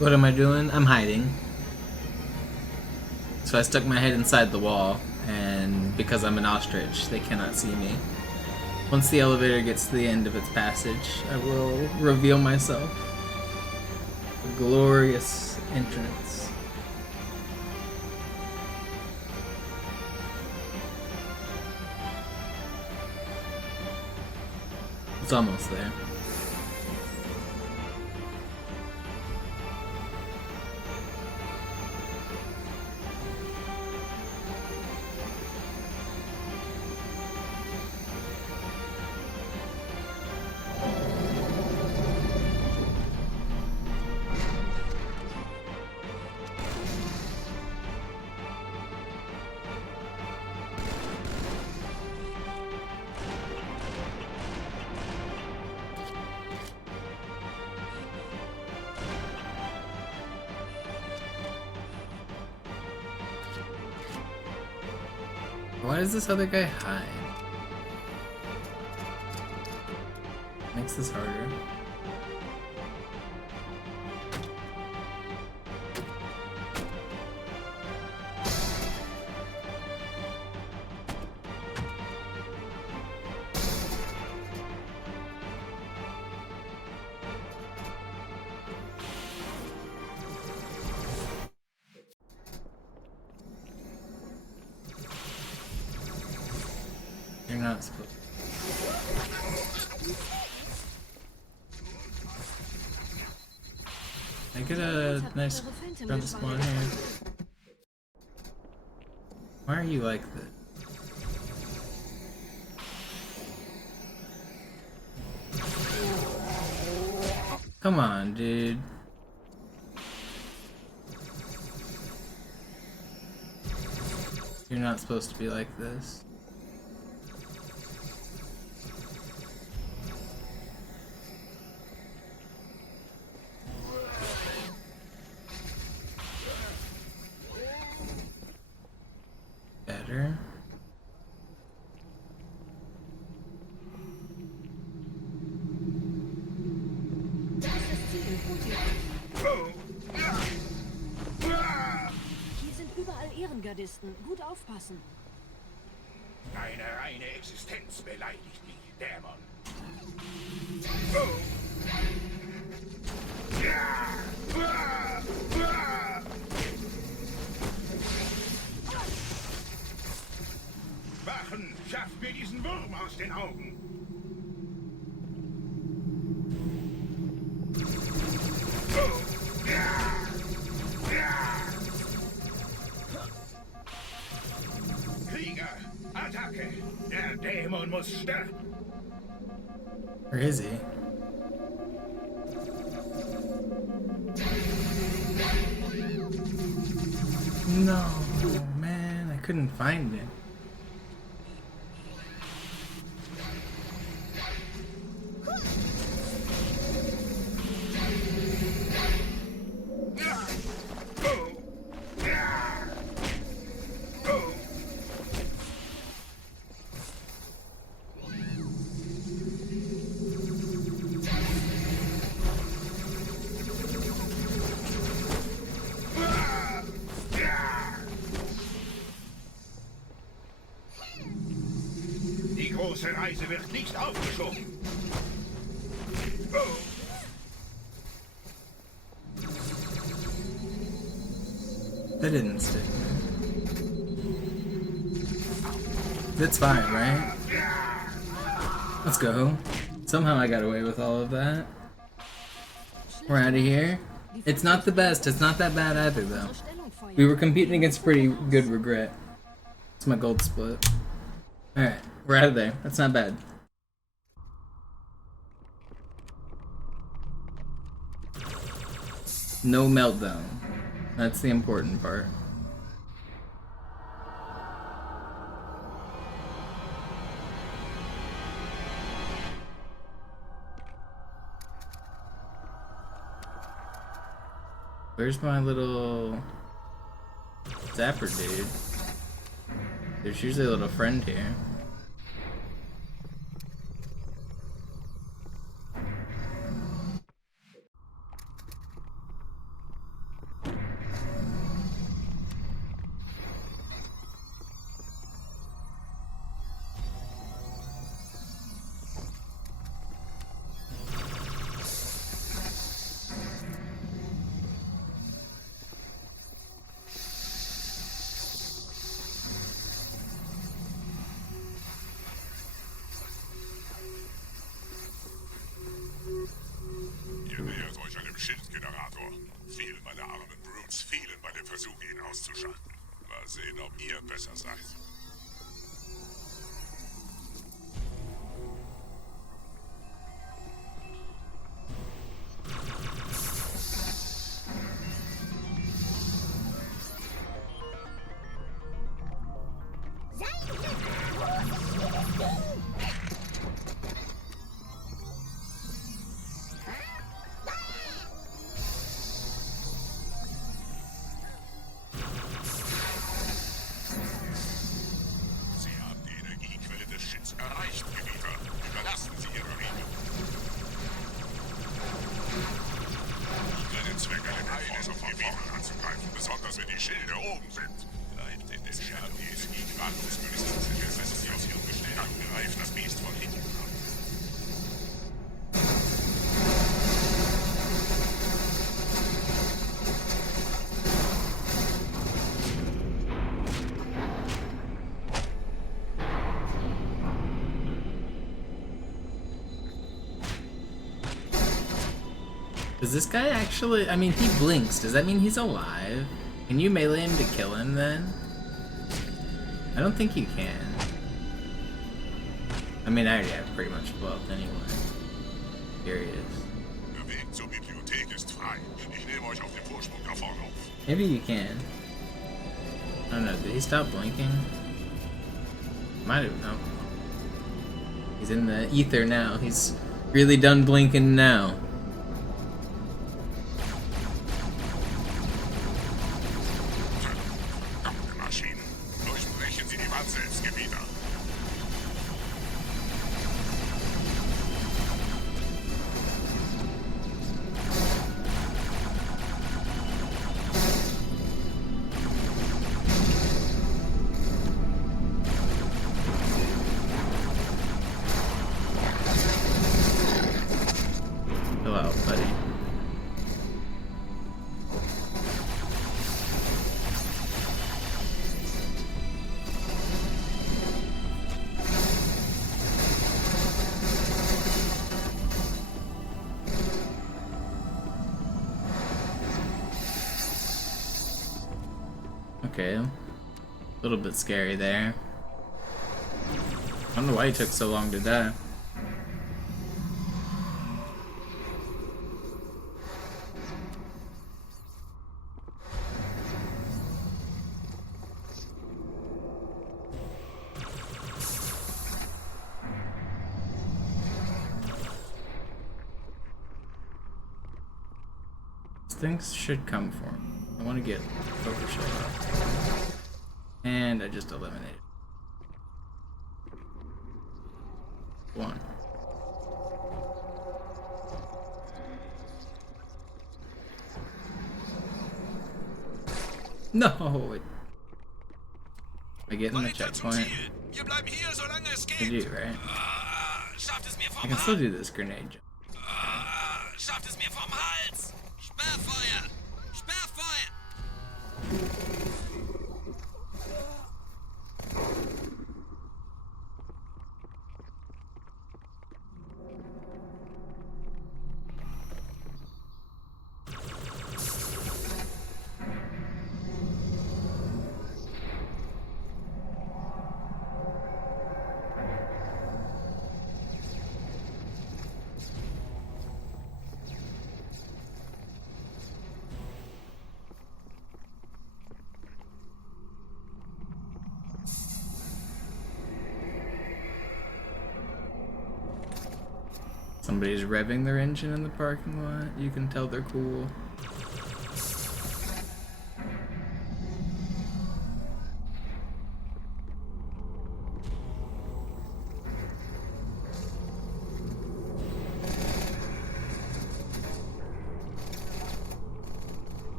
What am I doing? I'm hiding. So I stuck my head inside the wall, and because I'm an ostrich, they cannot see me. Once the elevator gets to the end of its passage, I will reveal myself. A glorious entrance. It's almost there. Why does this other guy hide? Makes this harder. You're not supposed to. I get a nice grab spawn here. Why are you like this? Come on, dude. You're not supposed to be like this. Better. Hier sind überall Ehrengardisten. Gut aufpassen. Deine reine Existenz beleidigt mich, Dämon. Wachen, schafft mir diesen Wurm aus den Augen. Krieger, Attacke! Der Dämon muss sterben! Where is he? No, man, I couldn't find him. Die große Reise wird nicht aufgeschoben. That didn't stick. That's fine, right? Let's go. Somehow I got away with all of that. We're out of here. It's not the best. It's not that bad either, though. We were competing against pretty good regret. It's my gold split. Alright, we're out of there. That's not bad. No meltdown. That's the important part. Where's my little zapper dude? There's usually a little friend here. Ihr nähert euch einem Schildgenerator. Viele meiner armen Brutes fielen bei dem Versuch, ihn auszuschalten. Mal sehen, ob ihr besser seid. oben sind. Bleibt in den Shadows. Die Wartungsmöglichkeit sie aus ihrem Gestell. Dann greift das Biest von hinten an. Does this guy actually, I mean, he blinks. Does that mean he's alive? Can you melee him to kill him then? I don't think you can. I mean, I already have pretty much full health anyway. Here he is. Der Weg zur Bibliothek ist frei. Ich nehme euch auf den Vorsprung da vorne auf. Maybe you can. I don't know, did he stop blinking? Might have, no. He's in the ether now. He's really done blinking now. Okay, a little bit scary there. I don't know why he took so long to die. Things should come for him. I want to get overshot up. And I just eliminated one. No! I get in the checkpoint. I do, right? I can still do this grenade jump. Schafft es mir vom Hals! Sperrfeuer! Sperrfeuer! Somebody's revving their engine in the parking lot. You can tell they're cool.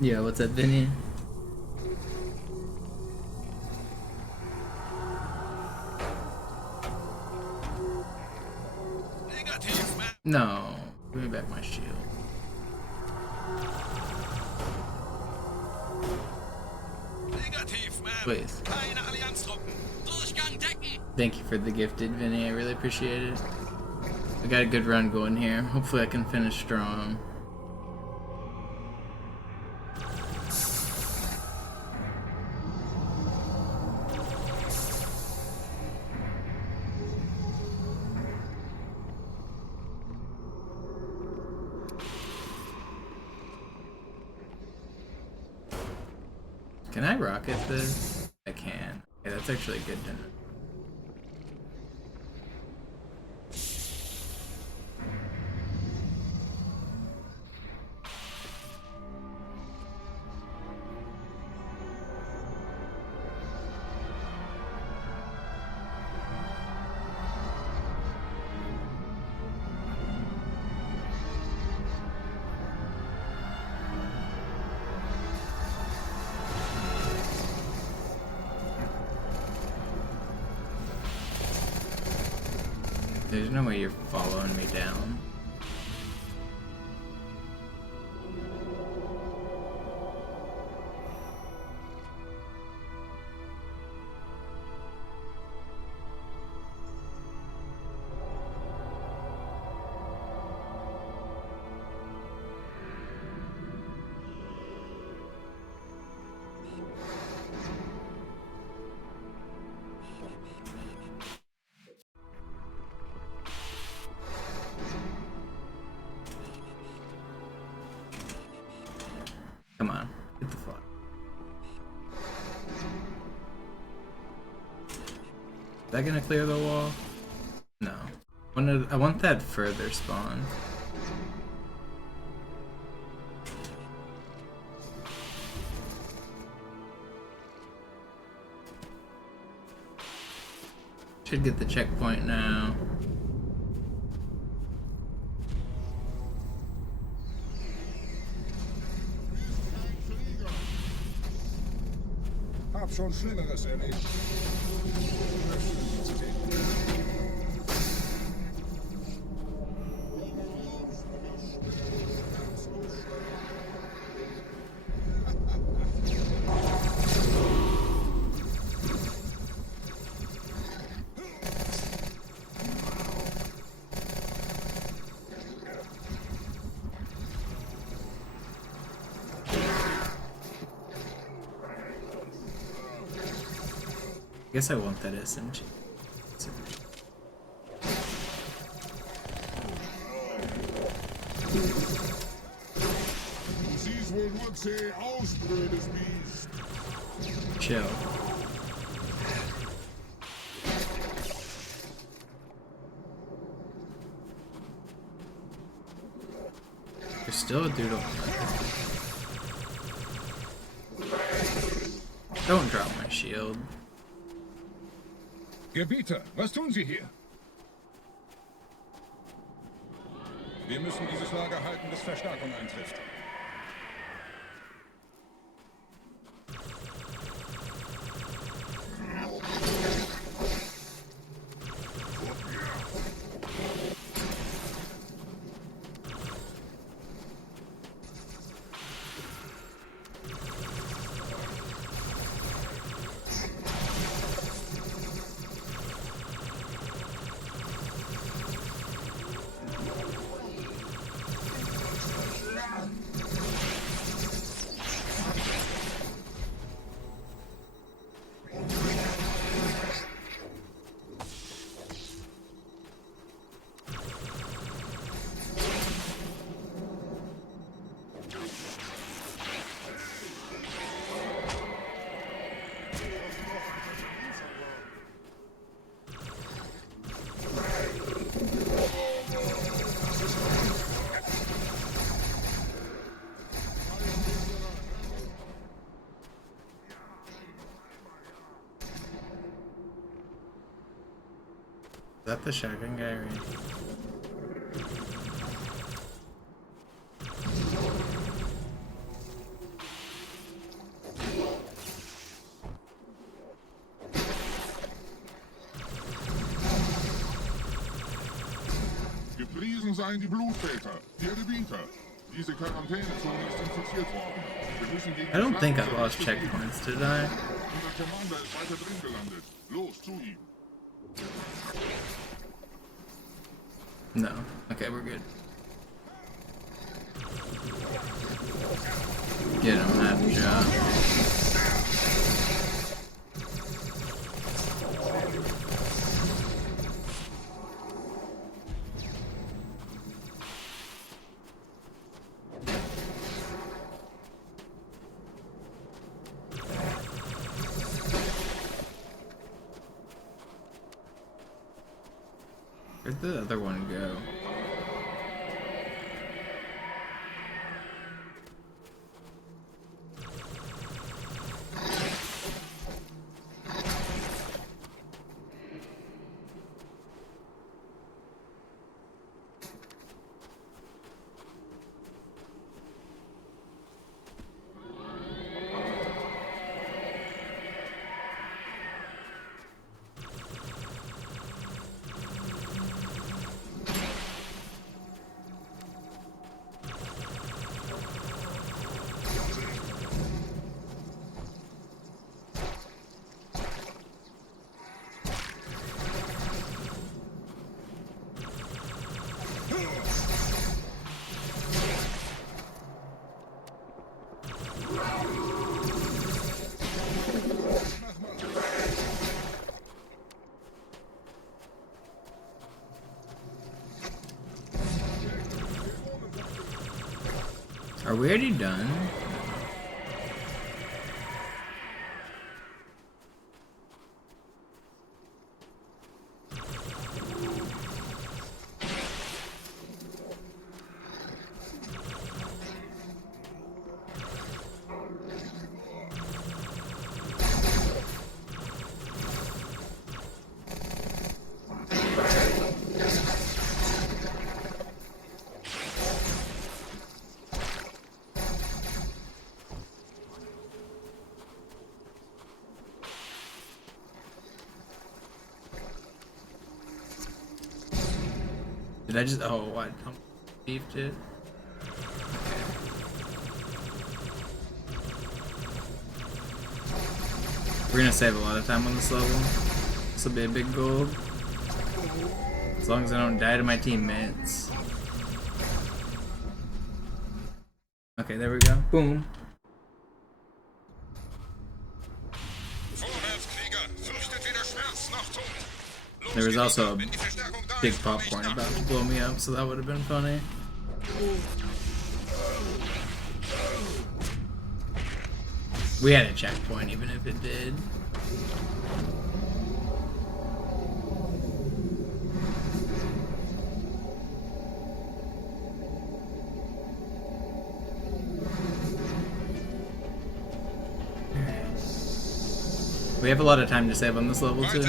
Yeah, what's up, Vinny? No, give me back my shield. Please. Thank you for the gifted, Vinny. I really appreciate it. I got a good run going here. Hopefully I can finish strong. Can I rocket this? I can. Okay, that's actually good to know. There's no way you're following me down. Come on, hit the flag. Is that gonna clear the wall? No. I want that further spawn. Should get the checkpoint now. Hab schon Schlimmeres erlebt. I guess I want that SMG. Du siehst wohl nur zäh aus, blödes Biest. Chill. There's still a dude on there. Don't drop my shield. Gebieter, was tun Sie hier? Wir müssen dieses Lager halten, bis Verstärkung eintrifft. Is that the shotgun guy right? Gepriesen seien die Blutväter, die Arbiter. Diese Quarantänezone ist infiziert worden. Wir müssen gegen I don't think I lost checkpoints, did I? Unser Commander ist weiter drin gelandet. Los, zu ihm. No. Okay, we're good. Get him that job. Where'd the other one go? Are we already done? Did I just, oh, what? Beefed it? We're gonna save a lot of time on this level. This will be a big goal. As long as I don't die to my teammates. Okay, there we go. Boom. There was also a big popcorn about to blow me up, so that would have been funny. We had a checkpoint, even if it did. We have a lot of time to save on this level too.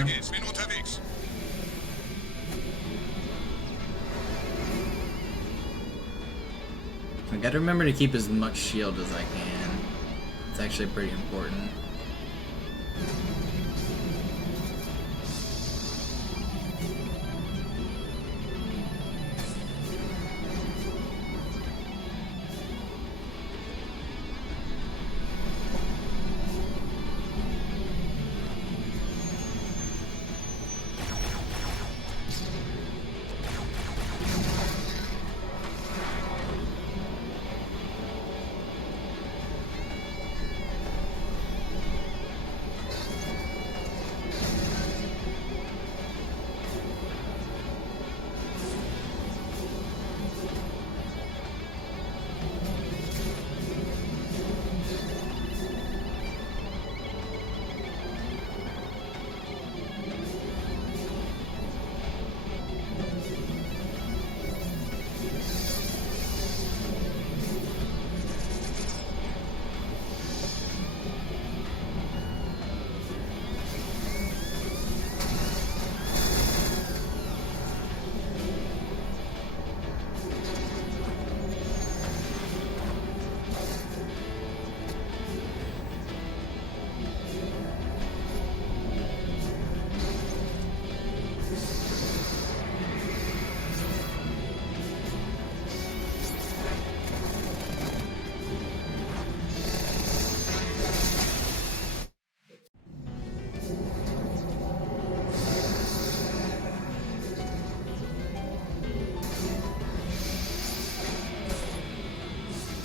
I gotta remember to keep as much shield as I can. It's actually pretty important.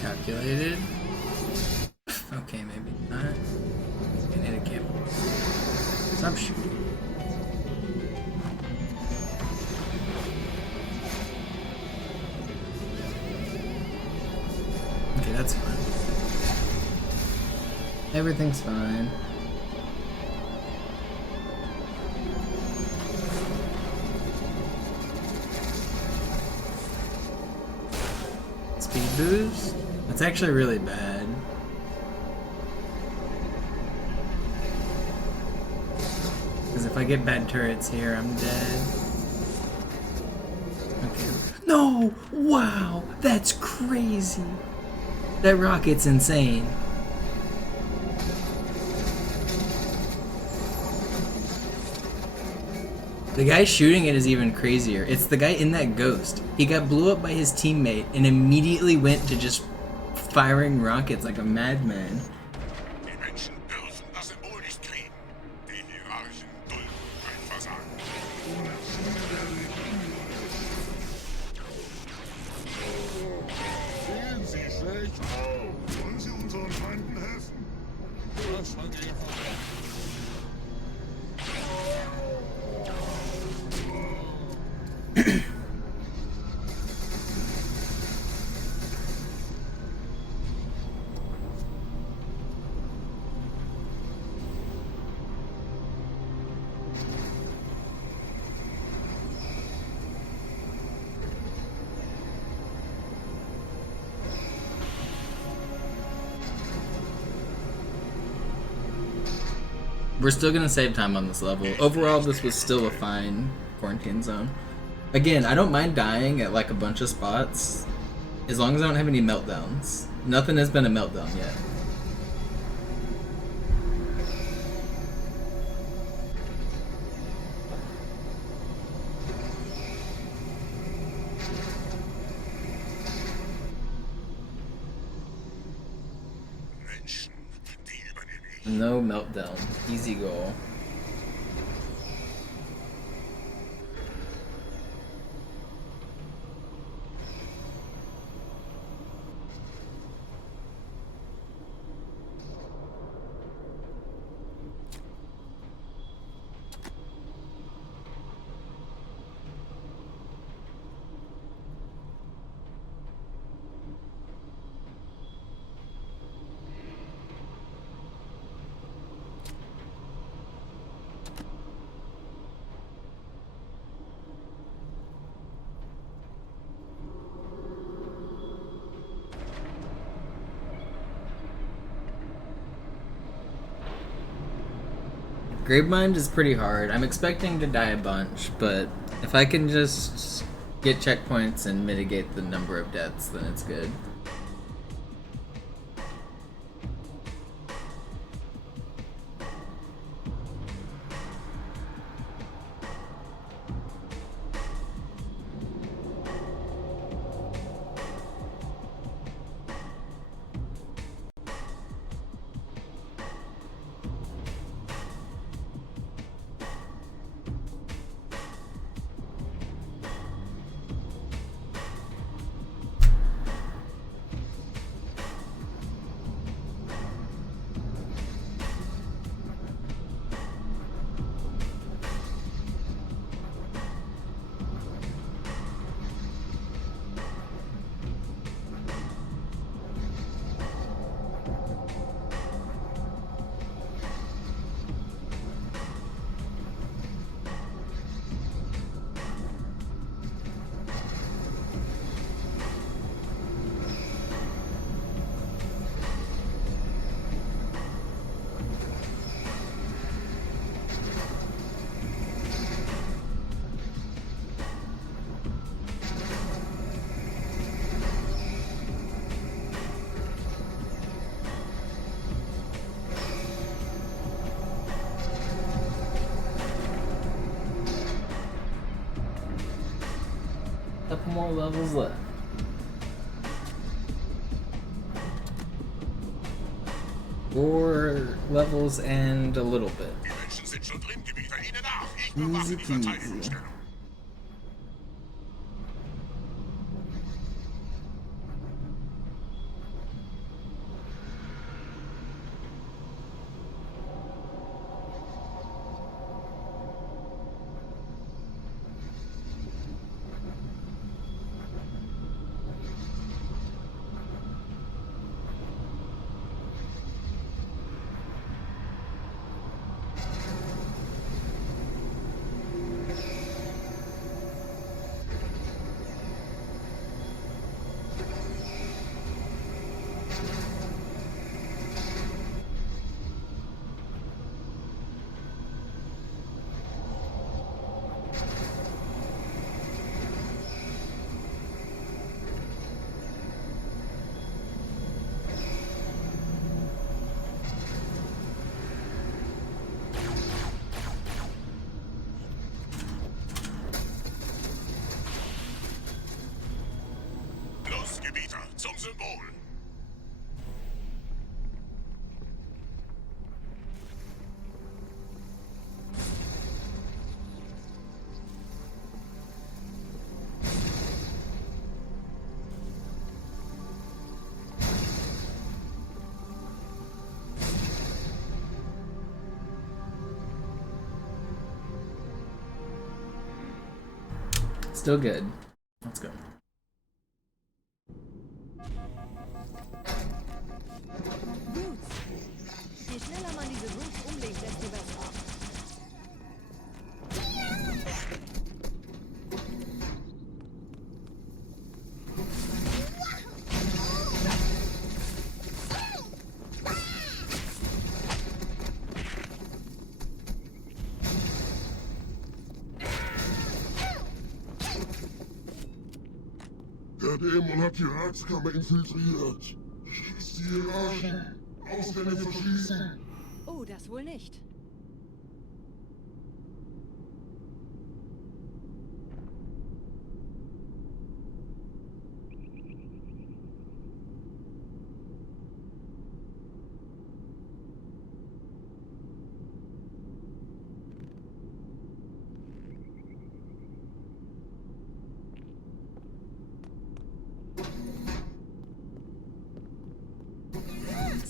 Calculated. Okay, maybe not. I need a camera. Stop shooting. Okay, that's fine. Everything's fine. boost? That's actually really bad. Because if I get bad turrets here, I'm dead. Okay. No! Wow! That's crazy! That rocket's insane. The guy shooting it is even crazier. It's the guy in that ghost. He got blew up by his teammate and immediately went to just firing rockets like a madman. We're still gonna save time on this level. Overall, this was still a fine quarantine zone. Again, I don't mind dying at like a bunch of spots, as long as I don't have any meltdowns. Nothing has been a meltdown yet. No meltdown. Easy goal. Gravemind is pretty hard. I'm expecting to die a bunch, but if I can just get checkpoints and mitigate the number of deaths, then it's good. Couple more levels left. Four levels and a little bit. Easy peasy. Zum Symbol. Still good. Let's go. Roots. Je schneller man diese Roots umlegt, desto besser. Der Dämon hat die Ratskammer infiltriert. Schließt die Hierarchen. Ausgänge verschließen. Oh, das wohl nicht.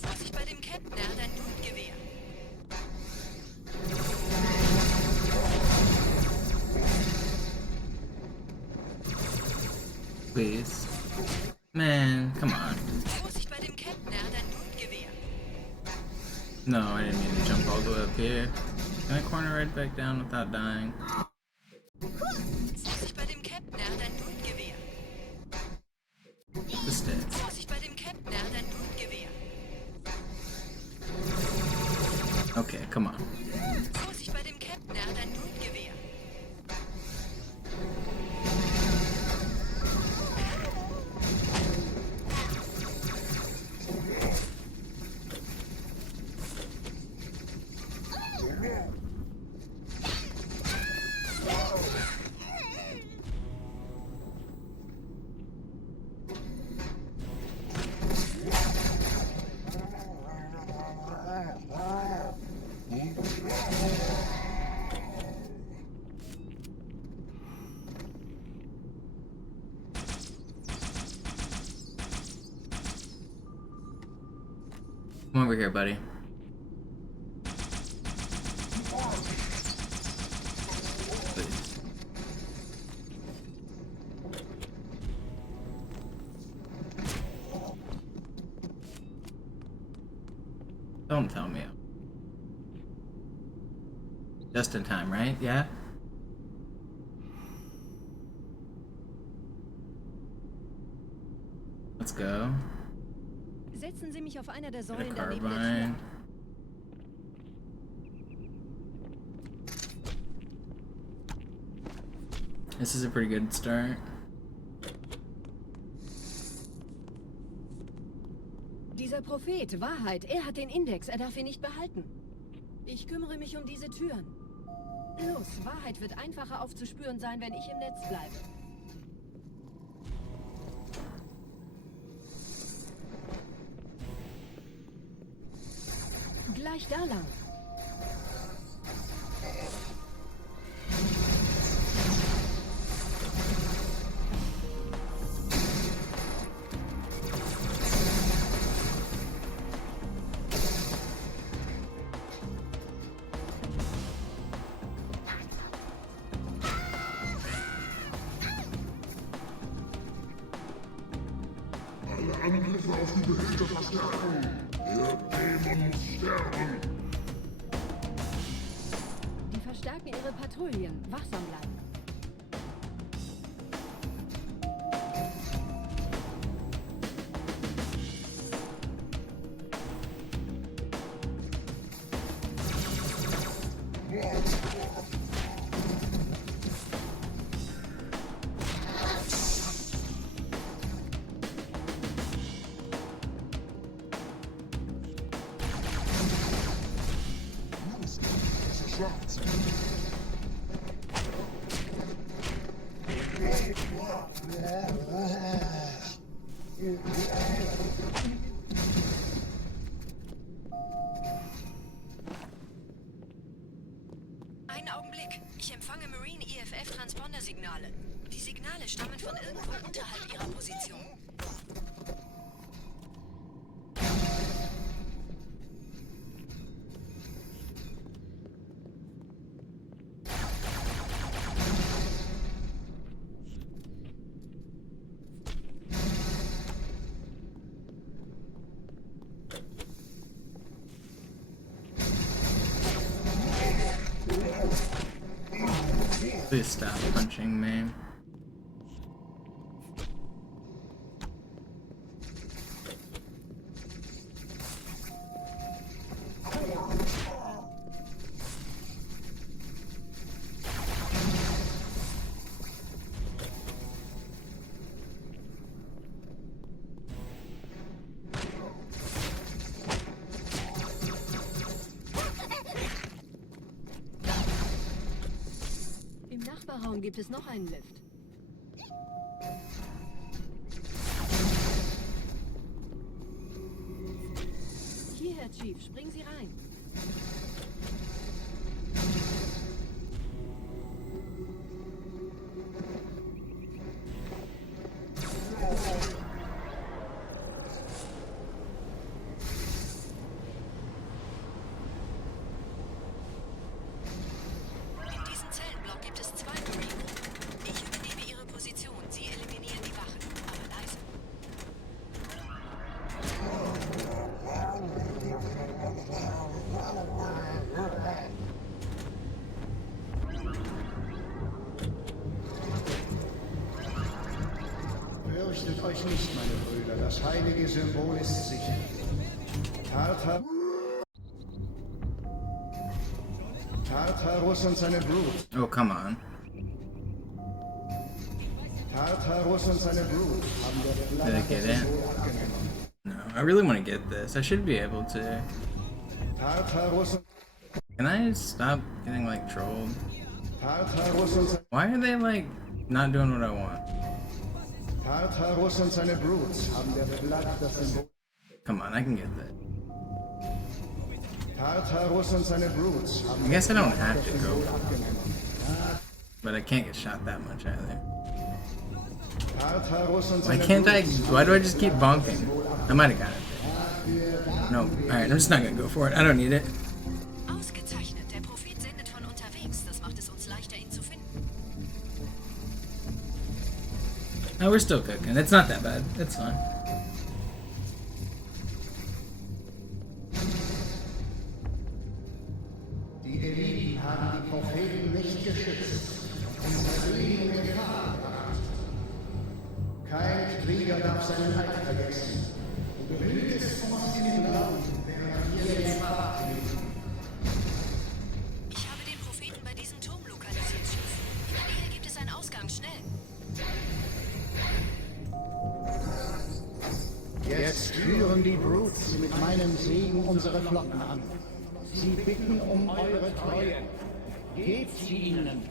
Vorsicht bei dem Captain, er hat ein Blutgewehr. Please. Man, come on. Vorsicht bei dem Captain, er hat ein Blutgewehr. No, I didn't mean to jump all the way up here. Can I corner right back down without dying? Vorsicht bei dem Captain, er hat ein Blutgewehr. This dead. Vorsicht bei dem Captain, er hat ein Blutgewehr. Okay, come on. Vorsicht bei dem Captain, er hat ein Blutgewehr. Come over here, buddy. Please. Don't tell me. Just in time, right? Yeah? Let's go. Setzen Sie mich auf einer der Get a Säulen daneben der Tür. carbine. This is a pretty good start. Dieser Prophet, Wahrheit, er hat den Index, er darf ihn nicht behalten. Ich kümmere mich um diese Türen. Los, Wahrheit wird einfacher aufzuspüren sein, wenn ich im Netz bleibe. Gleich da lang. Alle Angriffe auf die Behälter verstärken. Der Dämon muss sterben. Die verstärken ihre Patrouillen. Wachsam bleiben. Schwarz. Einen Augenblick. Ich empfange Marine EFF-Transponder-Signale. Die Signale stammen von irgendwo unterhalb ihrer Position. Please stop punching me. Im Nachbarraum gibt es noch einen Lift. Hierher, Chief, springen Sie rein. Fürchtet euch nicht, meine Brüder. Das heilige Symbol ist sicher. Tartarus und seine Brut. Oh, come on. Tartarus und seine Brut haben der Did I get it? No, I really want to get this. I should be able to. Tartarus. Can I stop getting like trolled? Tartarus und Why are they like not doing what I want? Tartarus und seine Brut haben der Blatt das Symbol. Come on, I can get that. Tartarus und seine Brut haben I guess I don't have to go, but I can't get shot that much either. Tartarus und Why seine can't I? Brut. Why do I just keep bonking? I might have got it. No, alright, I'm just not gonna go for it. I don't need it. Ausgezeichnet. Der Prophet sendet von unterwegs. Das macht es uns leichter, ihn zu finden. Oh, we're still cooking. It's not that bad. It's fine. Die Eliten haben die Propheten nicht geschützt und unser Leben in Gefahr gebracht. Kein Krieger darf seinen Eid vergessen. Und behütet es uns im Glauben, während wir den Pfad leben. Ich habe den Propheten bei diesem Turm lokalisiert, Schiff. In der Nähe gibt es einen Ausgang. Schnell. Jetzt führen die Brutes mit meinem Segen unsere Flotten an. Sie bitten um eure Treue. Gebt sie ihnen.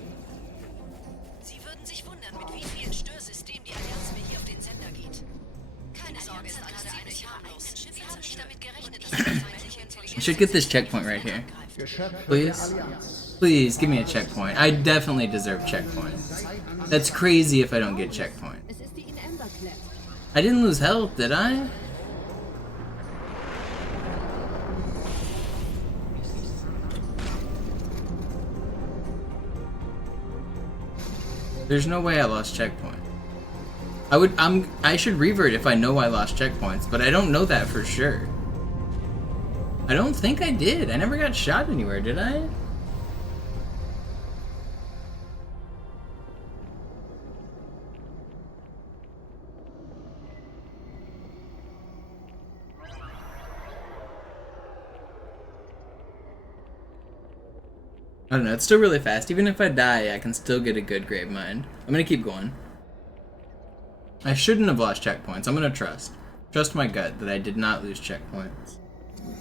Sie würden sich wundern, mit wie vielen Störsystemen die Allianz mir hier auf den Sender geht. Keine Sorge, ist alles ziemlich harmlos. Wir haben nicht damit gerechnet, dass die feindliche Intelligenz... I should get this checkpoint right here. Please? Please, give me a checkpoint. I definitely deserve checkpoints. That's crazy if I don't get checkpoints. Es ist die in Ember Clad. I didn't lose health, did I? There's no way I lost checkpoint. I should revert if I know I lost checkpoints, but I don't know that for sure. I don't think I did. I never got shot anywhere, did I? I don't know, it's still really fast. Even if I die, I can still get a good Gravemind. I'm gonna keep going. I shouldn't have lost checkpoints. I'm gonna trust. Trust my gut that I did not lose checkpoints.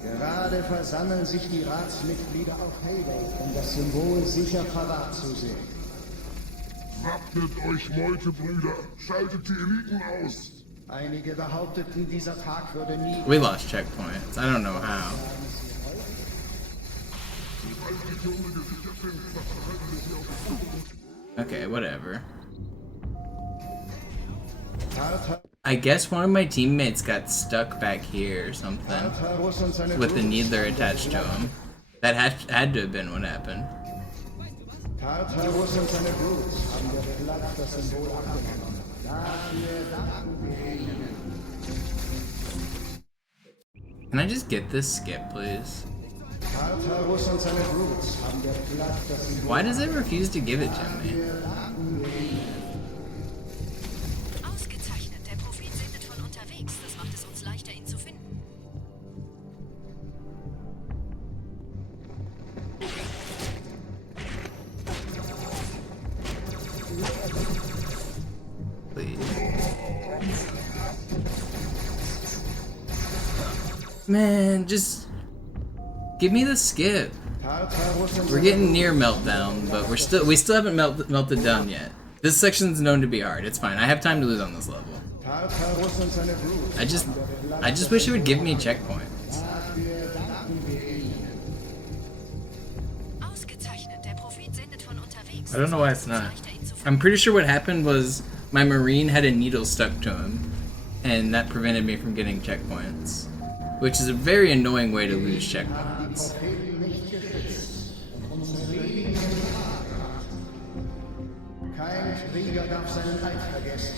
Gerade versammeln sich die Ratsmitglieder auf Heyday, um das Symbol sicher verwahrt zu sehen. Wappnet euch, Meutebrüder! Schaltet die Eliten aus! Einige behaupteten, dieser Tag würde nie... We lost checkpoints. I don't know how. Okay, whatever. I guess one of my teammates got stuck back here or something with the needler attached to him. That had to have been what happened. Can I just get this skip, please? Why does it refuse to give it to me? Ausgezeichnet. Der Prophet sendet von unterwegs. Das macht es uns leichter, ihn zu finden. Man, just give me the skip. We're getting near meltdown, but we still haven't melted down yet. This section's known to be hard. It's fine. I have time to lose on this level. I just wish it would give me checkpoints. I don't know why it's not. I'm pretty sure what happened was my Marine had a needle stuck to him, and that prevented me from getting checkpoints. Which is a very annoying way to lose checkpoints. Kein Krieger darf seinen Eid vergessen.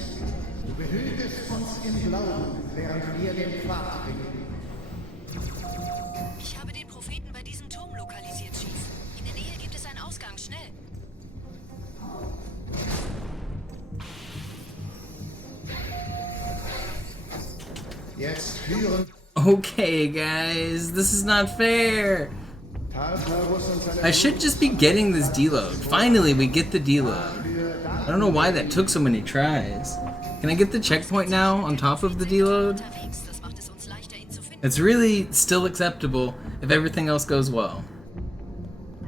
Du behütest uns im Glauben, während wir den Pfad beginnen. Ich habe den Propheten bei diesem Turm lokalisiert, Chief. In der Nähe gibt es einen Ausgang. Schnell! Jetzt führen... Okay, guys, this is not fair. I should just be getting this deload. Finally, we get the deload. I don't know why that took so many tries. Can I get the checkpoint now on top of the deload? It's really still acceptable if everything else goes well.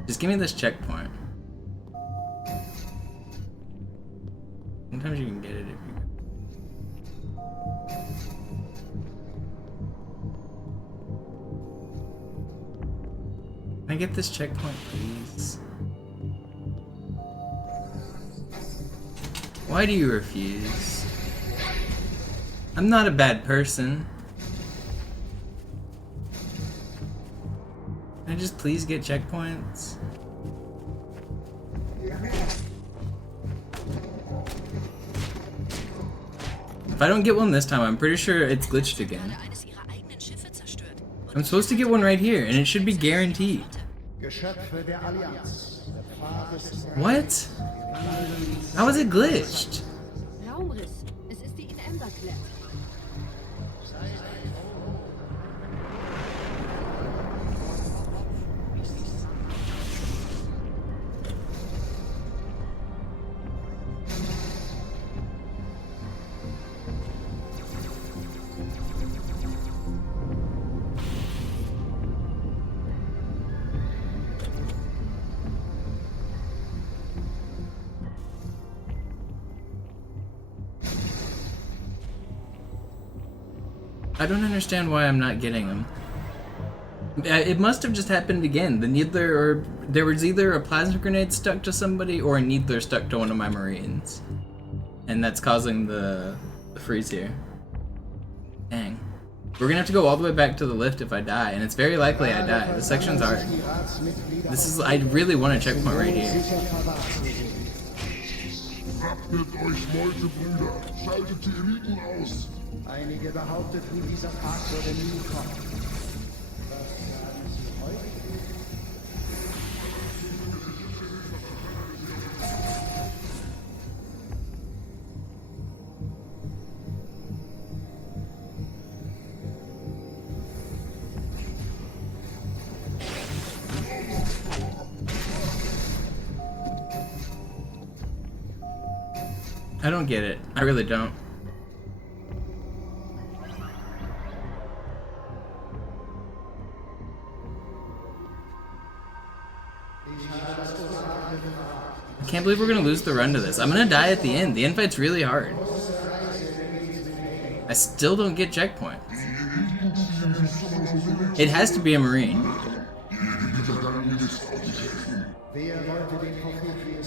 Just give me this checkpoint. Sometimes you can get it if you... Can I get this checkpoint, please? Why do you refuse? I'm not a bad person. Can I just please get checkpoints? If I don't get one this time, I'm pretty sure it's glitched again. I'm supposed to get one right here, and it should be guaranteed. What? How is it glitched? Raumriss. Es ist die In-Ember-Klett. I don't understand why I'm not getting them. It must have just happened again. The needler, or there was either a plasma grenade stuck to somebody or a needler stuck to one of my Marines. And that's causing the freeze here. Dang. We're gonna have to go all the way back to the lift if I die, and it's very likely I die. This section's hard. This is, I really want a checkpoint right here. Wappnet euch, Meutebrüder! Schaltet die Eliten aus! Einige behaupteten, dieser Tag würde nie kommen. I don't get it. I really don't. I can't believe we're gonna lose the run to this. I'm gonna die at the end. The end fight's really hard. I still don't get checkpoints. It has to be a Marine. Wer wollte den Propheten klauen?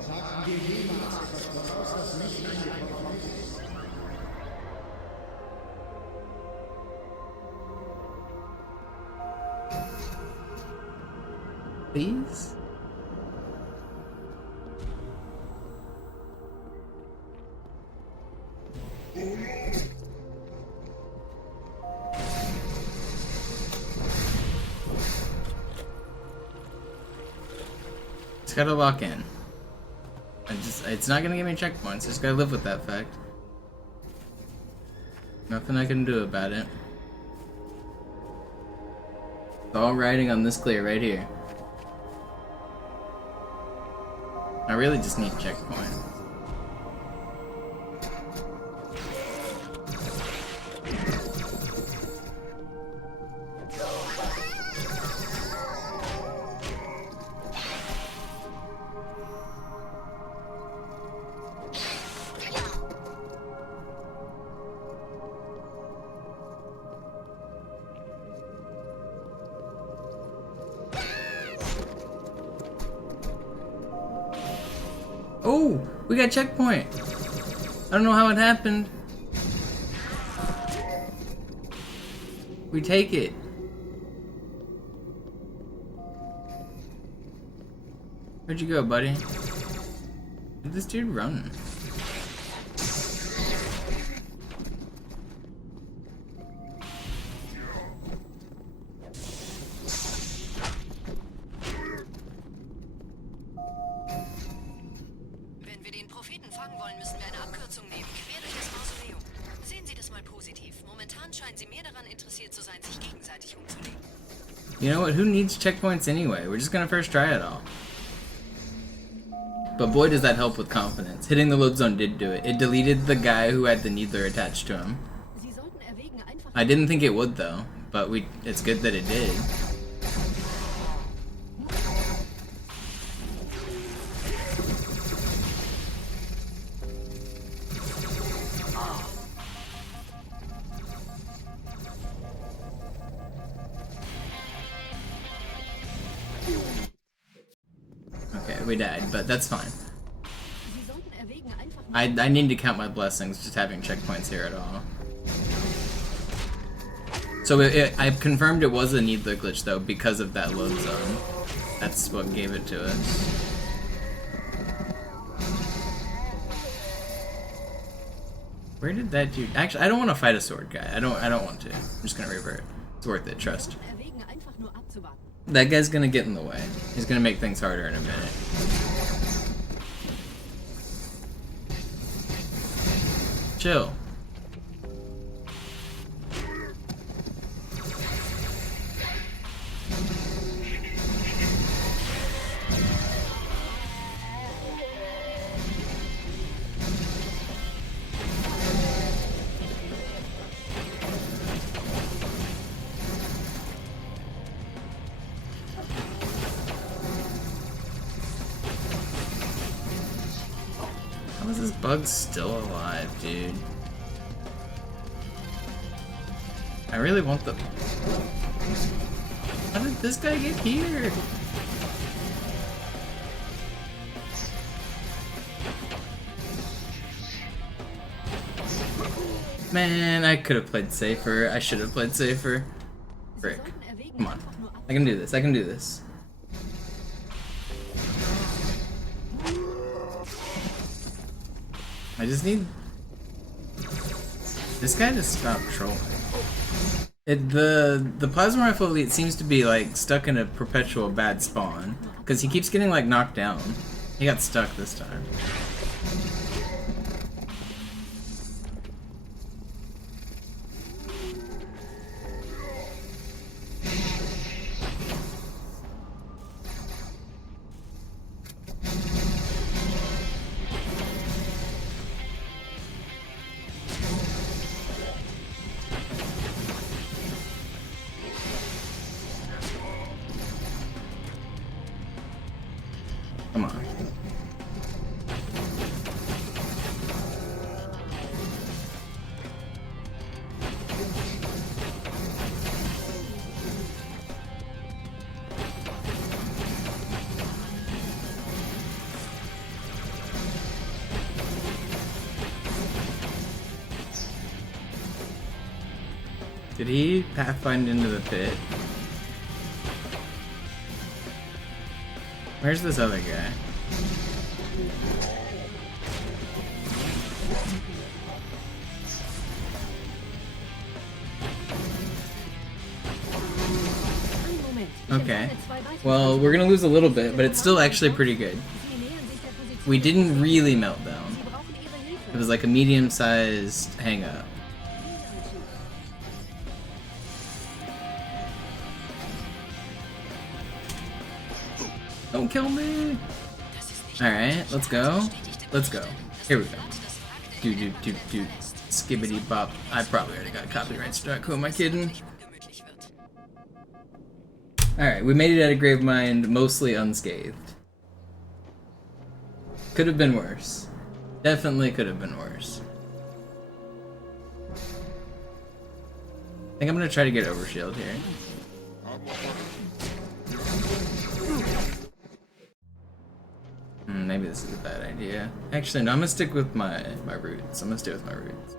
Sagten wir jemals etwas voraus, das nicht eingekommen ist? Please? Just gotta lock in. It's not gonna give me checkpoints, just gotta live with that fact. Nothing I can do about it. It's all riding on this clear right here. I really just need checkpoint. Oh, we got checkpoint. I don't know how it happened. We take it. Where'd you go, buddy? Where'd this dude run? You know what? Who needs checkpoints anyway? We're just gonna first try it all. But boy, does that help with confidence. Hitting the load zone did do it. It deleted the guy who had the needler attached to him. I didn't think it would though, but it's good that it did. We died, but that's fine. I need to count my blessings just having checkpoints here at all. So I've confirmed it was a needler glitch though because of that load zone. That's what gave it to us. Where did that dude? Actually, I don't want to fight a sword guy. I don't want to. I'm just gonna revert. It's worth it. Trust. That guy's gonna get in the way. He's gonna make things harder in a minute. Chill. How is this bug still alive, dude? I really want the... How did this guy get here? Man, I could have played safer. I should have played safer. Frick. Come on. I can do this. I can do this. I just need this guy to stop trolling. The plasma rifle elite seems to be like stuck in a perpetual bad spawn because he keeps getting like knocked down. He got stuck this time. Come on. Did he pathfind into the pit? Where's this other guy? Okay. Well, we're gonna lose a little bit, but it's still actually pretty good. We didn't really melt down. It was like a medium-sized hang-up. Don't kill me! Alright, let's go. Let's go. Here we go. Do. Skibbity bop. I probably already got copyright struck. Who am I kidding? Alright, we made it out of Gravemind mostly unscathed. Could have been worse. Definitely could have been worse. I think I'm gonna try to get overshield here. Maybe this is a bad idea. Actually, no, I'm gonna stick with my roots. I'm gonna stay with my roots.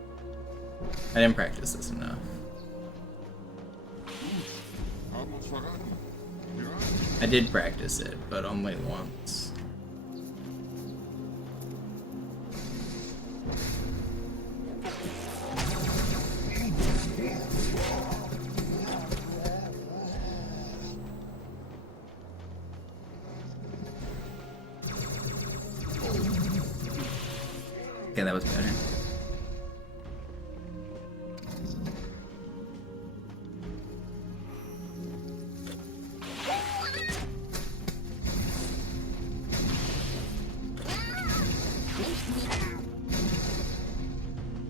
I didn't practice this enough. I did practice it, but only once. Okay, that was better.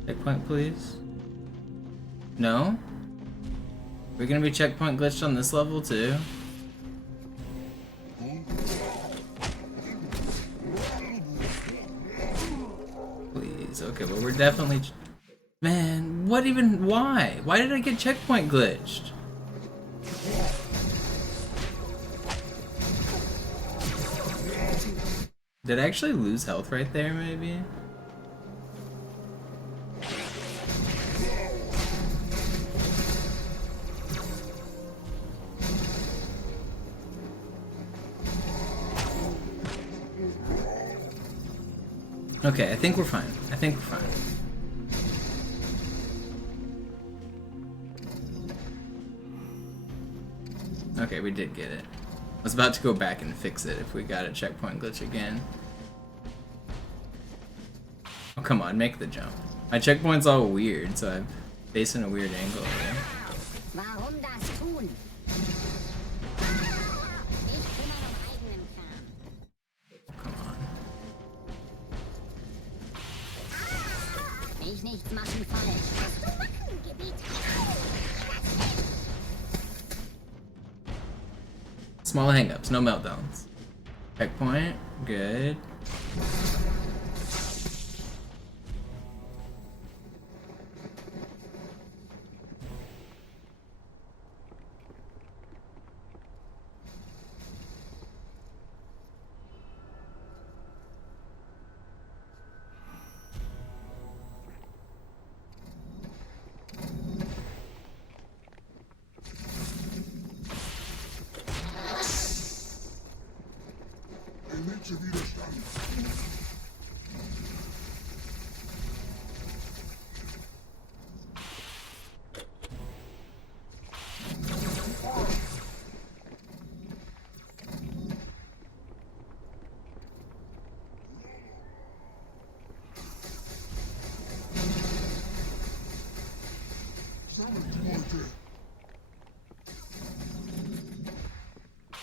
Checkpoint, please. No? We're gonna be checkpoint glitched on this level too? Please, okay, but we're definitely... Man, what even... Why? Why did I get checkpoint glitched? Did I actually lose health right there, maybe? Okay, I think we're fine. I think we're fine. Okay, we did get it. I was about to go back and fix it if we got a checkpoint glitch again. Oh, come on, make the jump. My checkpoint's all weird, so I'm facing a weird angle here. Small hang-ups, no meltdowns. Checkpoint, good.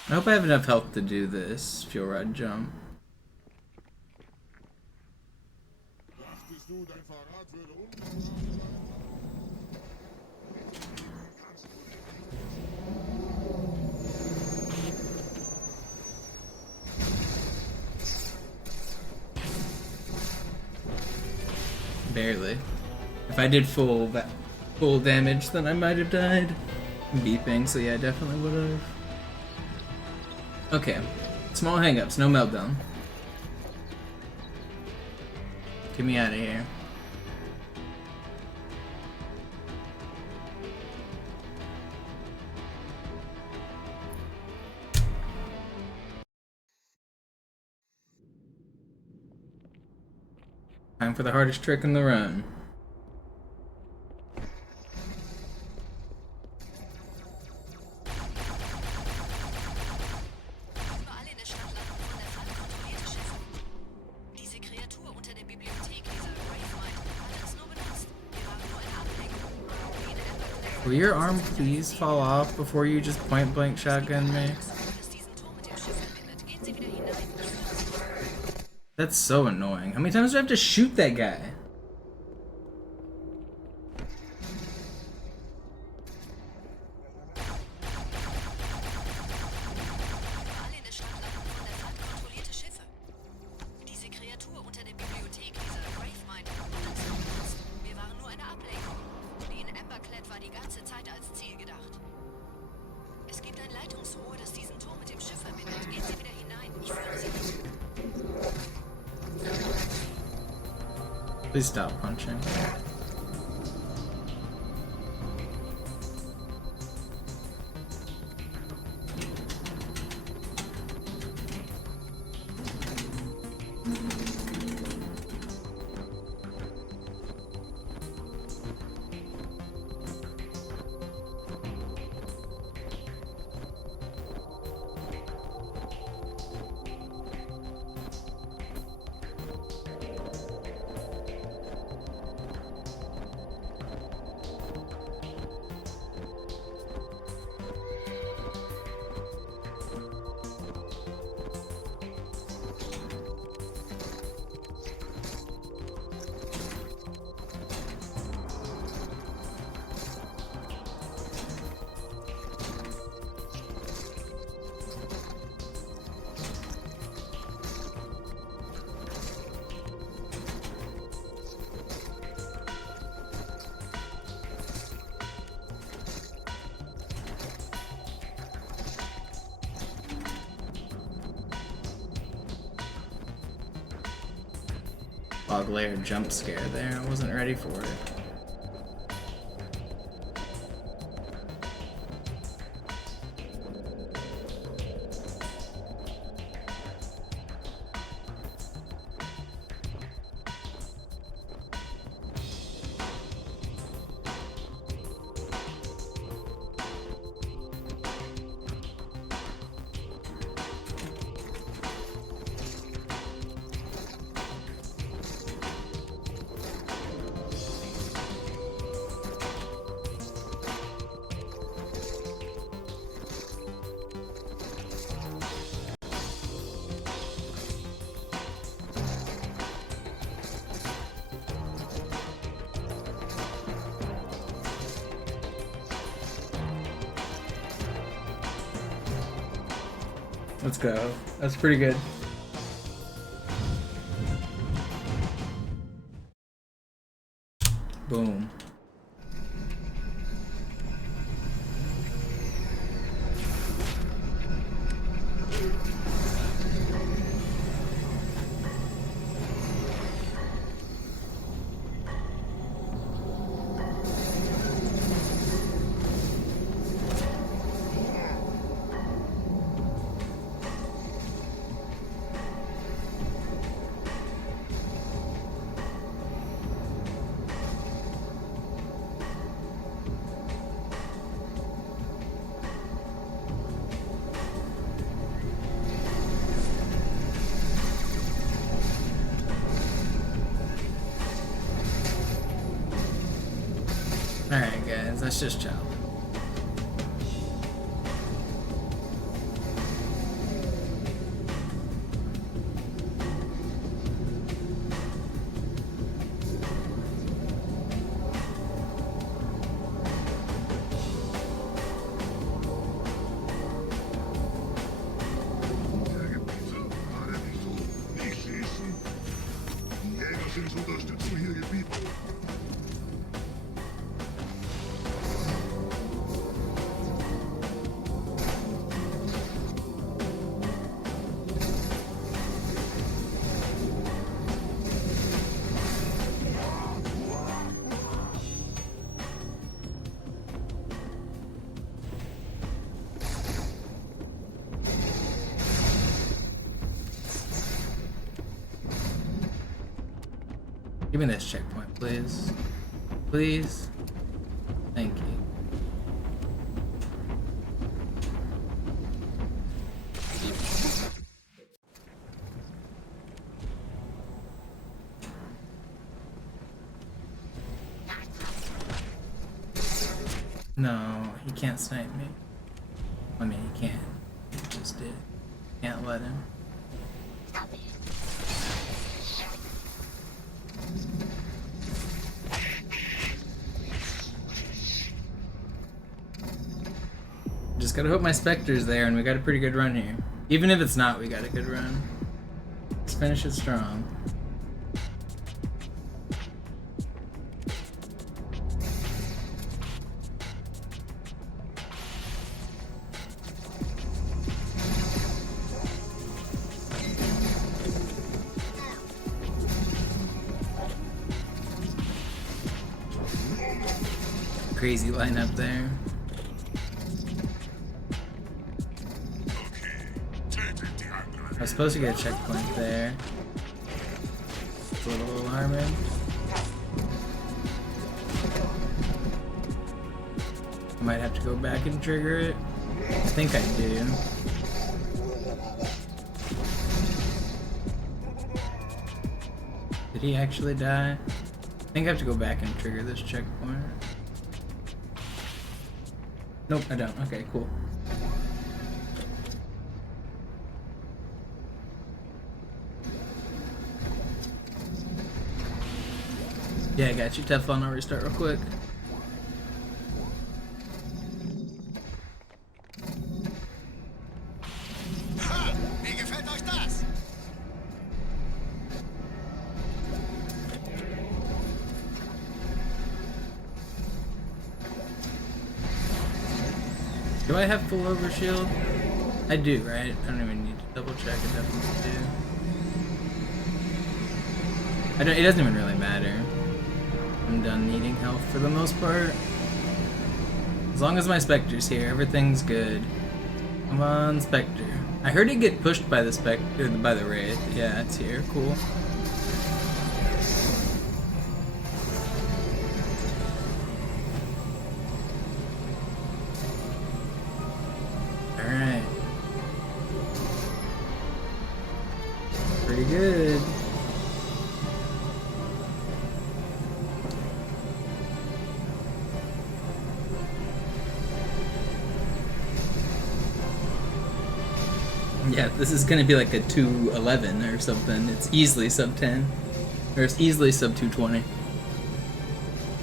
I hope I have enough health to do this fuel rod jump. Barely. If I did full damage, then I might have died. I'm beeping, so yeah, I definitely would have. Okay, small hang-ups, no meltdown. Get me out of here. Time for the hardest trick in the run. Überall in der Stadt landen von der Flood kontrollierte Schiffe. Diese Kreatur unter der Bibliothek, dieser Gravemind, hat uns nur benutzt. Wir waren nur eine Ablenkung. Will your arm please fall off before you just point blank shotgun me? That's so annoying. How many times do I have to shoot that guy? Überall in der Stadt landen von der Flood kontrollierte Schiffe. Diese Kreatur unter der Bibliothek, dieser Gravemind, hat uns nur benutzt. Wir waren nur eine Ablenkung. Die in Amberclad war die ganze Zeit als Ziel gedacht. Es gibt ein Leitungsrohr, das diesen Turm mit dem Schiff verbindet. Gehen Sie wieder hinein. Ich führe Sie hin. Please stop punching. Fog layer jump scare there. I wasn't ready for it. Let's go. That's pretty good. Boom. Alright guys, let's just chill. Give me this checkpoint, please. Please. Thank you. No, he can't snipe me. I mean, he can. He just did. Can't let him. Just gotta hope my Spectre's there, and we got a pretty good run here. Even if it's not, we got a good run. Let's finish it strong. Crazy lineup there. I was supposed to get a checkpoint there. It's a little alarming. I might have to go back and trigger it. I think I do. Did he actually die? I think I have to go back and trigger this checkpoint. Nope, I don't. Okay, cool. Yeah, I got you. Teflon, I'll restart real quick. Wie gefällt euch das? Do I have full overshield? I do, right? I don't even need to double check. I definitely do. It doesn't even really matter. I'm done needing health for the most part. As long as my Spectre's here, everything's good. Come on, Spectre. I heard it get pushed by the Spectre, by the Wraith. Yeah, it's here. Cool. Alright. Pretty good. Yeah, this is gonna be like a 211 or something. It's easily sub 10. Or it's easily sub 220.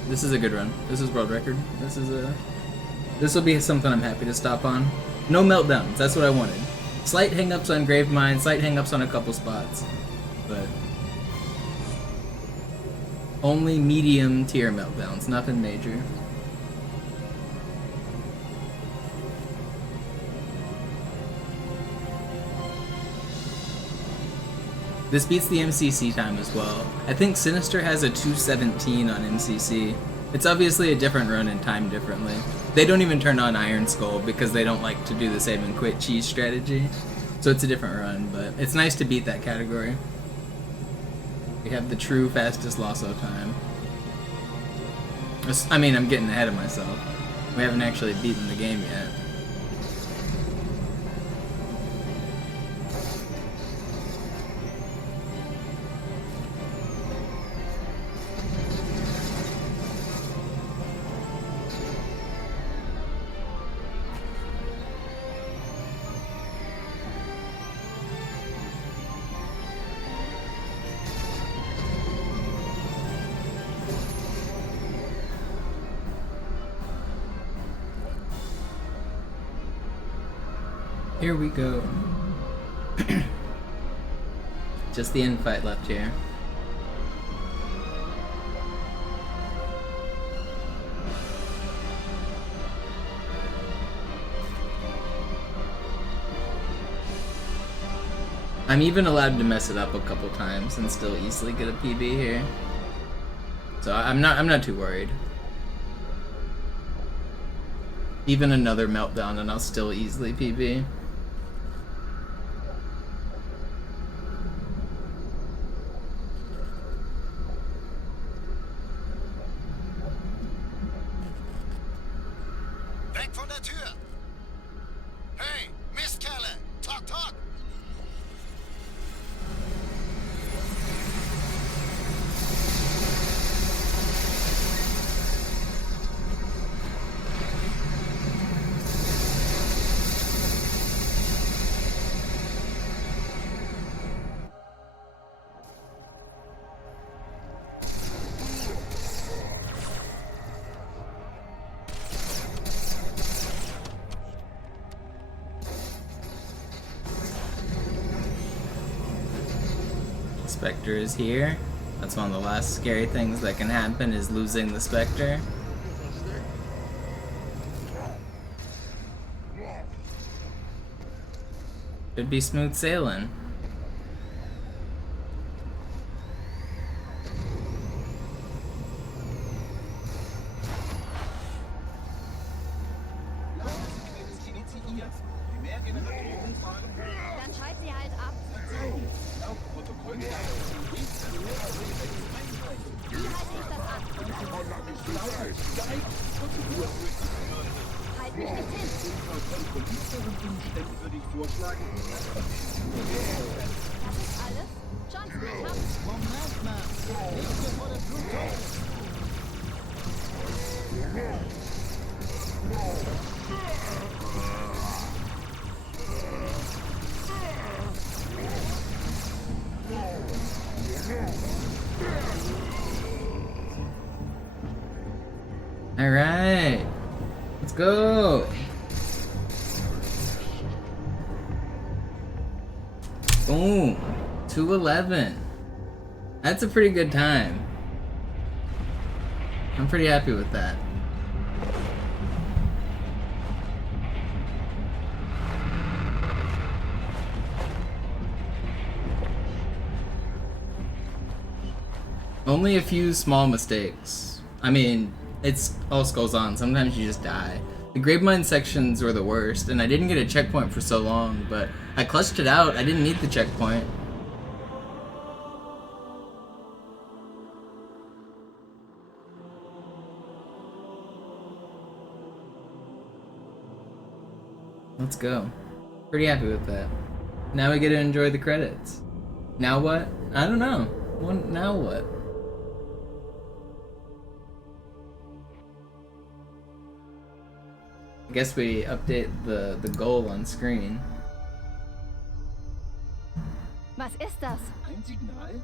This is a good run. This is world record. This will be something I'm happy to stop on. No meltdowns, that's what I wanted. Slight hangups on Gravemind, slight hangups on a couple spots. But only medium tier meltdowns, nothing major. This beats the MCC time as well. I think Sinister has a 217 on MCC. It's obviously a different run and timed differently. They don't even turn on Iron Skull because they don't like to do the save and quit cheese strategy. So it's a different run, but it's nice to beat that category. We have the true fastest LASO time. I mean, I'm getting ahead of myself. We haven't actually beaten the game yet. Here we go. Just the end fight left here. I'm even allowed to mess it up a couple times and still easily get a PB here. So I'm not too worried. Even another meltdown and I'll still easily PB. Weg von der Tür! Hey, Mistkerle! Talk, talk! Spectre is here. That's one of the last scary things that can happen, is losing the Spectre. Should be smooth sailing. Dann schalt sie halt ab. Wie halte ich das ab? Halt mich nicht hin. Das ist alles? Johnson, ich hab's. Moment mal. Nicht bevor der Blut tot ist. All right, let's go. Boom, 2:11. That's a pretty good time. I'm pretty happy with that. Only a few small mistakes. I mean, it's all goes on. Sometimes you just die. The Gravemind sections were the worst, and I didn't get a checkpoint for so long, but I clutched it out. I didn't need the checkpoint. Let's go. Pretty happy with that. Now we get to enjoy the credits. Now what? I don't know. Now what? I guess we update the goal on screen. Was ist das? Ein Signal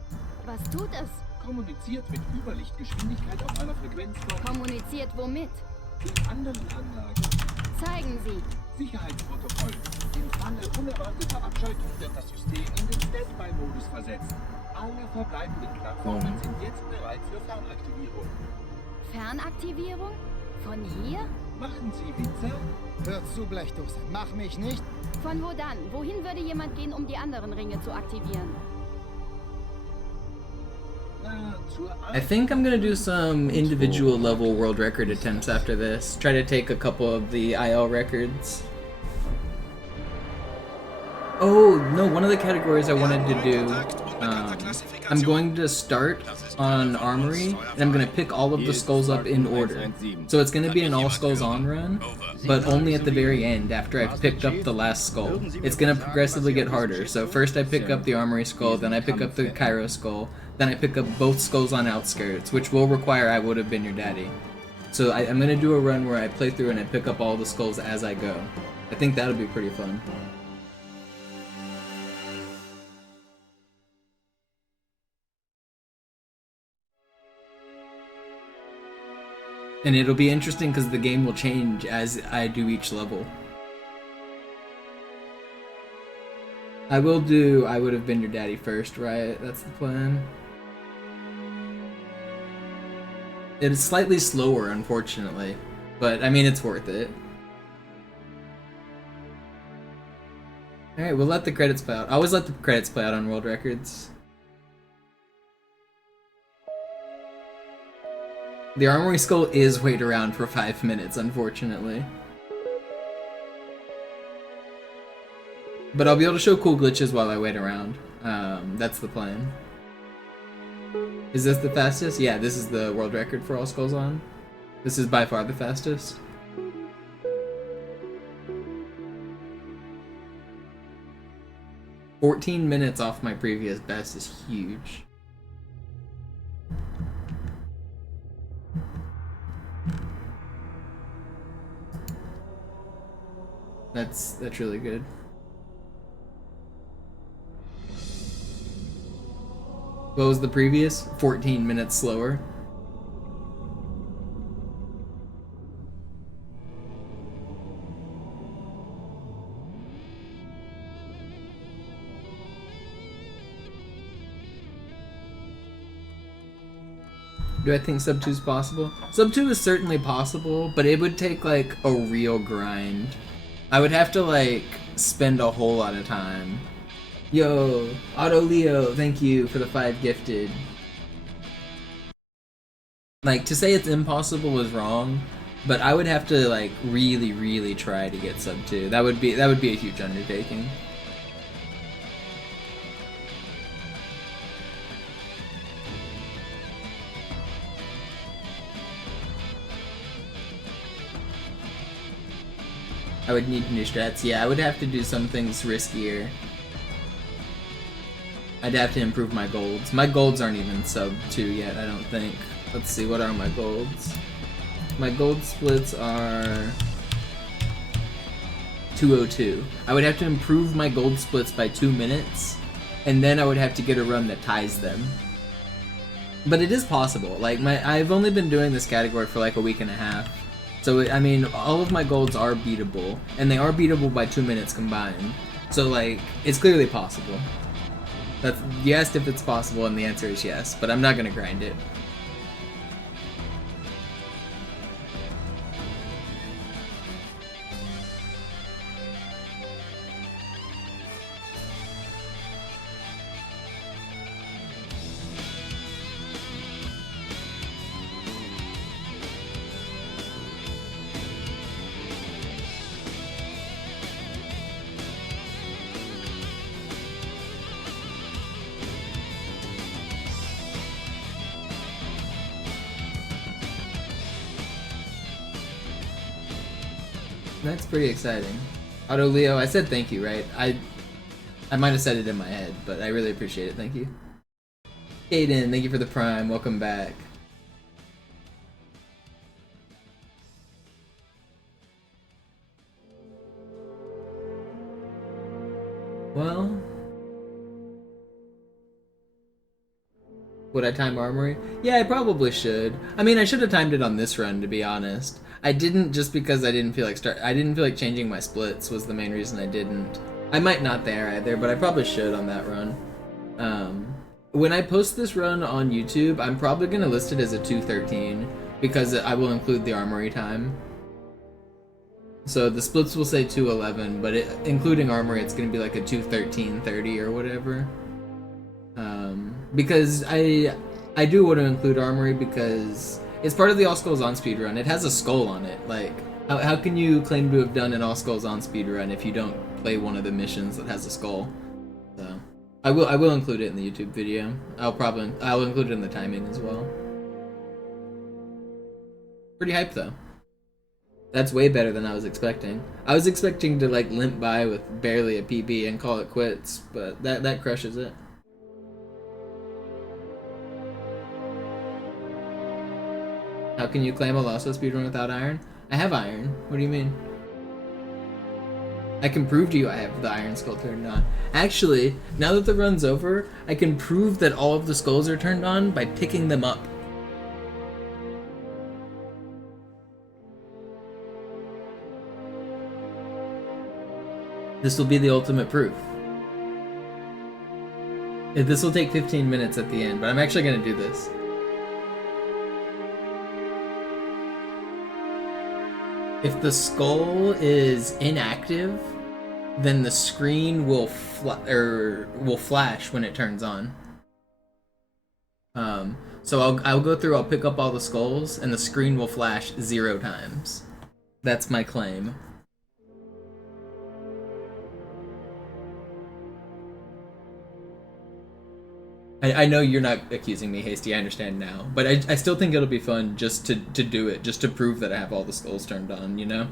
Was tut es? kommuniziert mit Überlichtgeschwindigkeit auf einer Frequenz von Kommuniziert womit? den anderen Anlagen. Zeigen Sie. Sicherheitsprotokoll. Im Falle unerwarteter Abschaltung wird das System in den Standby-Modus versetzt. Alle verbleibenden Plattformen sind jetzt bereit für Fernaktivierung. Fernaktivierung? Von hier? Machen Sie Witze? Hör zu, Blechdose. Mach mich nicht. Von wo dann? Wohin würde jemand gehen, um die anderen Ringe zu aktivieren? I think I'm gonna do some individual level world record attempts after this. Try to take a couple of the IL records. Oh, no, one of the categories I wanted to do, I'm going to start on Armory, and I'm going to pick all of the skulls up in order. So it's going to be an all skulls on run, but only at the very end after I've picked up the last skull. It's going to progressively get harder. So first I pick up the Armory skull, then I pick up the Cairo skull, then I pick up both skulls on Outskirts, which will require I Would Have Been Your Daddy. So I'm going to do a run where I play through and I pick up all the skulls as I go. I think that'll be pretty fun. And it'll be interesting because the game will change as I do each level. I will do I Would Have Been Your Daddy first, right? That's the plan. It is slightly slower, unfortunately. But, I mean, it's worth it. Alright, we'll let the credits play out. I always let the credits play out on world records. The Armory skull is wait around for 5 minutes, unfortunately. But I'll be able to show cool glitches while I wait around. That's the plan. Is this the fastest? Yeah, this is the world record for all skulls on. This is by far the fastest. 14 minutes off my previous best is huge. That's really good. What was the previous? 14 minutes slower. Do I think sub 2 is possible? Sub 2 is certainly possible, but it would take like a real grind. I would have to like spend a whole lot of time. Yo, Auto Leo, thank you for the 5 gifted. Like, to say it's impossible is wrong, but I would have to like really try to get sub 2. That would be a huge undertaking. I would need new strats. Yeah, I would have to do some things riskier. I'd have to improve my golds. My golds aren't even sub 2 yet, I don't think. Let's see, what are my golds? My gold splits are 202. I would have to improve my gold splits by 2 minutes, and then I would have to get a run that ties them. But it is possible. Like, I've only been doing this category for like a week and a half. So, I mean, all of my golds are beatable, and they are beatable by 2 minutes combined. So, like, it's clearly possible. You asked if it's possible, and the answer is yes, but I'm not gonna grind it. That's pretty exciting. Auto Leo, I said thank you, right? I might have said it in my head, but I really appreciate it. Thank you. Aiden, thank you for the prime. Welcome back. Well, would I time Armory? Yeah, I probably should. I mean, I should have timed it on this run, to be honest. I didn't just because I didn't feel like changing my splits was the main reason I didn't. I might not there either, but I probably should on that run. When I post this run on YouTube, I'm probably gonna list it as a 2:13 because I will include the Armory time. So the splits will say 2:11, but including Armory, it's gonna be like a 2:13:30 or whatever. Because I do want to include Armory because it's part of the All Skulls On speedrun. It has a skull on it. Like, how can you claim to have done an All Skulls On speedrun if you don't play one of the missions that has a skull? So, I will include it in the YouTube video. I'll include it in the timing as well. Pretty hyped though. That's way better than I was expecting. I was expecting to like limp by with barely a PB and call it quits, but that crushes it. How can you claim a LASO speedrun without iron? I have iron. What do you mean? I can prove to you I have the iron skull turned on. Actually, now that the run's over, I can prove that all of the skulls are turned on by picking them up. This will be the ultimate proof. This will take 15 minutes at the end, but I'm actually going to do this. If the skull is inactive, then the screen will flash when it turns on. So I'll go through, I'll pick up all the skulls, and the screen will flash 0 times. That's my claim. I know you're not accusing me, Hasty, I understand now. But I still think it'll be fun just to do it, just to prove that I have all the skulls turned on, you know?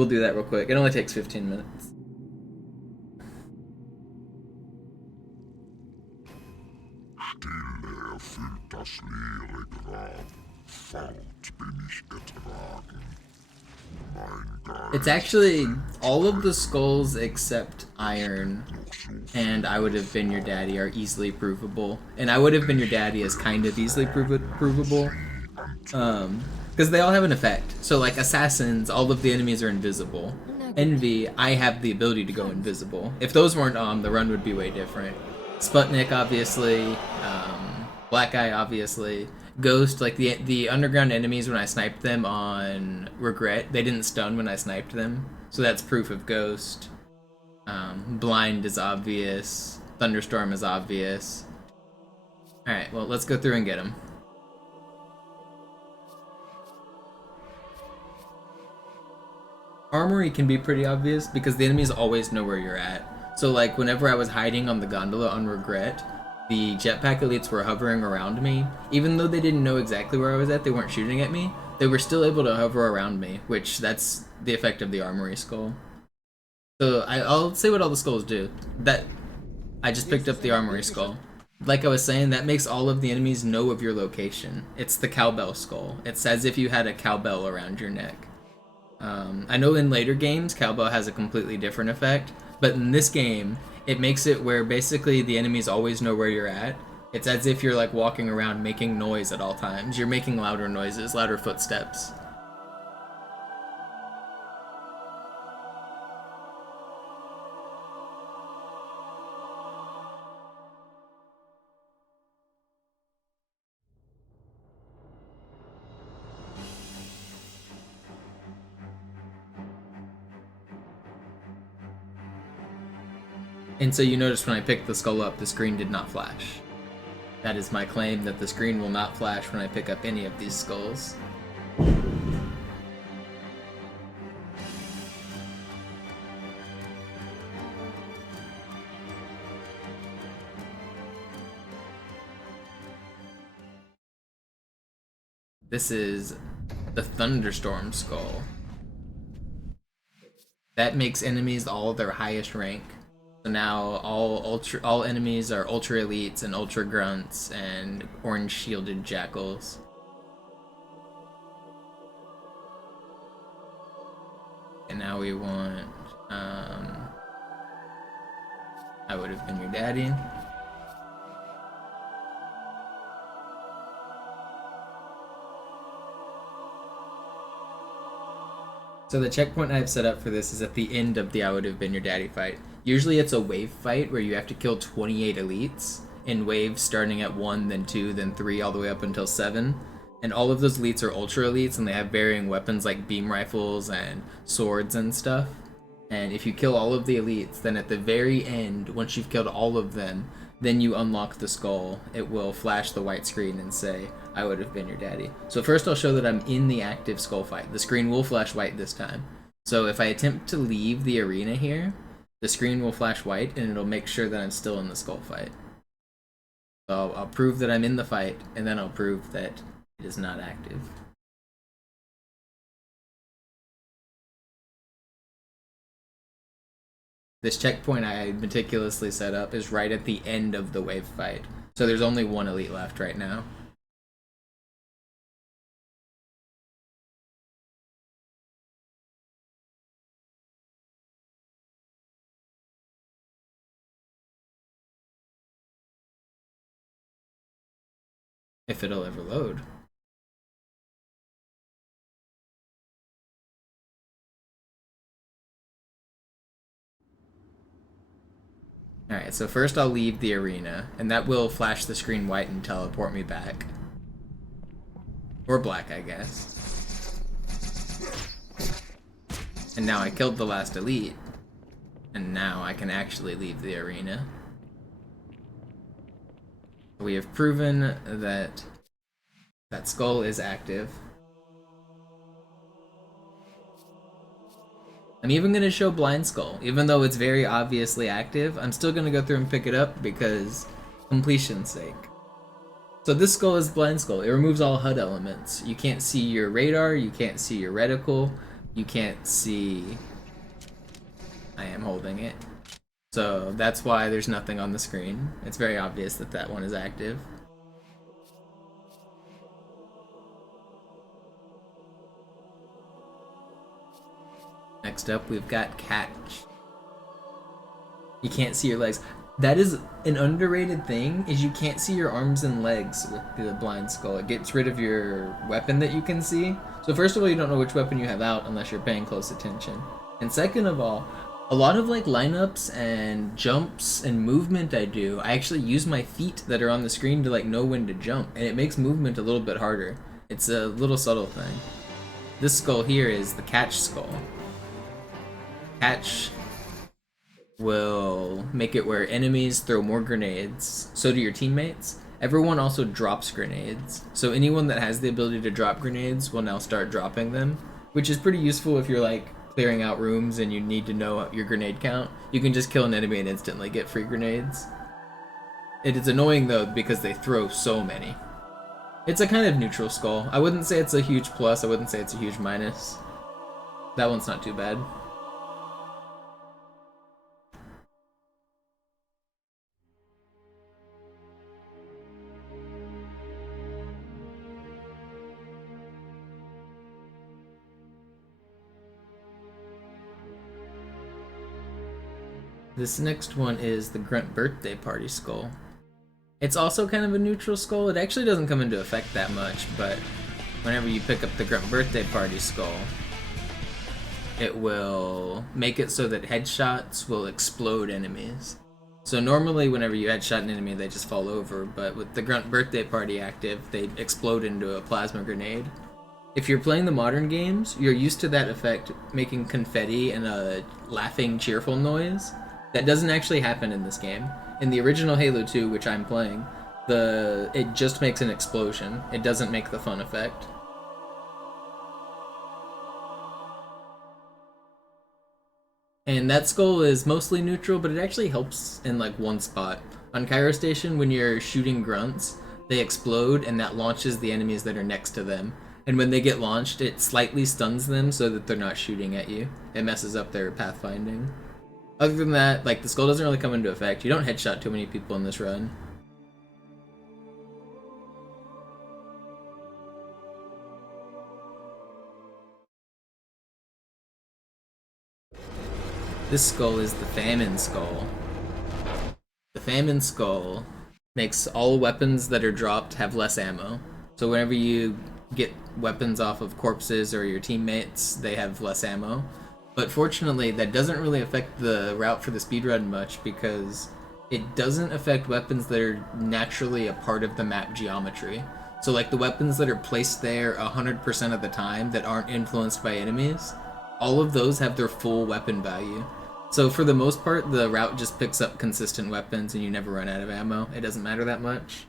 We'll do that real quick. It only takes 15 minutes. Stille erfüllt das leere Grab. Fort bin ich ertragen. Mein Geist. It's actually all of the skulls except Iron and I Would Have Been Your Daddy are easily provable. And I Would Have Been Your Daddy is kind of easily provable. Because they all have an effect. So like Assassins, all of the enemies are invisible. Envy, I have the ability to go invisible. If those weren't on, the run would be way different. Sputnik, obviously. Black Eye, obviously. Ghost, like the underground enemies when I sniped them on Regret, they didn't stun when I sniped them. So that's proof of Ghost. Blind is obvious. Thunderstorm is obvious. Alright, well, let's go through and get them. Armory can be pretty obvious because the enemies always know where you're at. So like whenever I was hiding on the gondola on Regret, the jetpack elites were hovering around me. Even though they didn't know exactly where I was at, they weren't shooting at me, they were still able to hover around me, which that's the effect of the Armory skull. So I'll say what all the skulls do. That I just picked up the Armory skull. Like I was saying, that makes all of the enemies know of your location. It's the cowbell skull. It's as if you had a cowbell around your neck. I know in later games, cowbell has a completely different effect, but in this game, it makes it where basically the enemies always know where you're at. It's as if you're like walking around making noise at all times. You're making louder noises, louder footsteps. And so you notice when I picked the skull up, the screen did not flash. That is my claim, that the screen will not flash when I pick up any of these skulls. This is the Thunderstorm skull. That makes enemies all their highest rank. So now all enemies are ultra elites and ultra grunts and orange shielded jackals. And now we want I Would Have Been Your Daddy. So the checkpoint I've set up for this is at the end of the I Would Have Been Your Daddy fight. Usually it's a wave fight where you have to kill 28 elites in waves starting at 1, then 2, then 3, all the way up until 7. And all of those elites are ultra elites and they have varying weapons like beam rifles and swords and stuff. And if you kill all of the elites, then at the very end, once you've killed all of them, then you unlock the skull. It will flash the white screen and say, I Would Have Been Your Daddy. So first I'll show that I'm in the active skull fight. The screen will flash white this time. So if I attempt to leave the arena here, the screen will flash white and it'll make sure that I'm still in the skull fight. So I'll prove that I'm in the fight, and then I'll prove that it is not active. This checkpoint I meticulously set up is right at the end of the wave fight. So there's only one elite left right now. If it'll ever load. Alright, so first I'll leave the arena, and that will flash the screen white and teleport me back. Or black, I guess. And now I killed the last elite, and now I can actually leave the arena. We have proven that that skull is active. I'm even going to show Blind Skull. Even though it's very obviously active, I'm still going to go through and pick it up because completion's sake. So this skull is Blind Skull. It removes all HUD elements. You can't see your radar, you can't see your reticle, you can't see I am holding it. So that's why there's nothing on the screen. It's very obvious that that one is active. Next up, we've got catch. You can't see your legs. That is an underrated thing, is you can't see your arms and legs with the blind skull. It gets rid of your weapon that you can see. So first of all, you don't know which weapon you have out unless you're paying close attention. And second of all, a lot of like lineups and jumps and movement I actually use my feet that are on the screen to like know when to jump, and it makes movement a little bit harder. It's a little subtle thing. This skull here is the catch skull. Catch will make it where enemies throw more grenades, so do your teammates. Everyone also drops grenades, so anyone that has the ability to drop grenades will now start dropping them, which is pretty useful if you're like clearing out rooms and you need to know your grenade count. You can just kill an enemy and instantly get free grenades. It is annoying though because they throw so many. It's a kind of neutral skull. I wouldn't say it's a huge plus, I wouldn't say it's a huge minus. That one's not too bad. This next one is the Grunt Birthday Party skull. It's also kind of a neutral skull. It actually doesn't come into effect that much, but whenever you pick up the Grunt Birthday Party skull, it will make it so that headshots will explode enemies. So normally whenever you headshot an enemy, they just fall over, but with the Grunt Birthday Party active, they explode into a plasma grenade. If you're playing the modern games, you're used to that effect making confetti and a laughing, cheerful noise. That doesn't actually happen in this game. In the original Halo 2, which I'm playing, it just makes an explosion. It doesn't make the fun effect. And that skull is mostly neutral, but it actually helps in like one spot. On Cairo Station, when you're shooting grunts, they explode and that launches the enemies that are next to them. And when they get launched, it slightly stuns them so that they're not shooting at you. It messes up their pathfinding. Other than that, like, the skull doesn't really come into effect. You don't headshot too many people in this run. This skull is the Famine skull. The Famine skull makes all weapons that are dropped have less ammo. So whenever you get weapons off of corpses or your teammates, they have less ammo. But fortunately, that doesn't really affect the route for the speedrun much because it doesn't affect weapons that are naturally a part of the map geometry. So like the weapons that are placed there 100% of the time that aren't influenced by enemies, all of those have their full weapon value. So for the most part, the route just picks up consistent weapons and you never run out of ammo. It doesn't matter that much.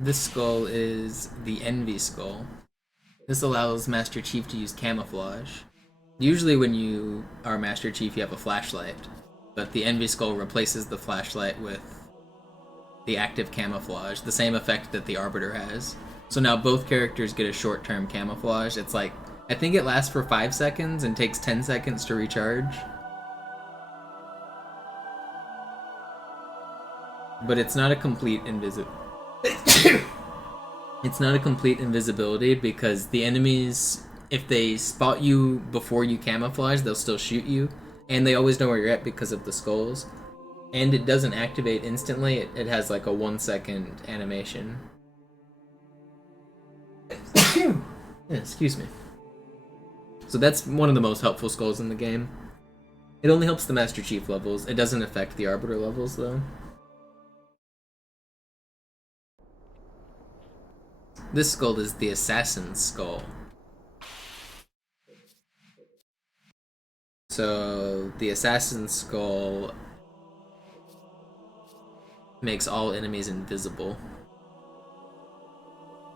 This skull is the Envy skull. This allows Master Chief to use camouflage. Usually when you are Master Chief you have a flashlight, but the Envy skull replaces the flashlight with the active camouflage, the same effect that the Arbiter has. So now both characters get a short-term camouflage. It's like, I think it lasts for 5 seconds and takes 10 seconds to recharge. But it's not a complete It's not a complete invisibility because the enemies, if they spot you before you camouflage, they'll still shoot you, and they always know where you're at because of the skulls. And it doesn't activate instantly, it has like a 1 second animation. Excuse me. So that's one of the most helpful skulls in the game. It only helps the Master Chief levels, it doesn't affect the Arbiter levels though. This skull is the Assassin's skull. So the Assassin's skull makes all enemies invisible.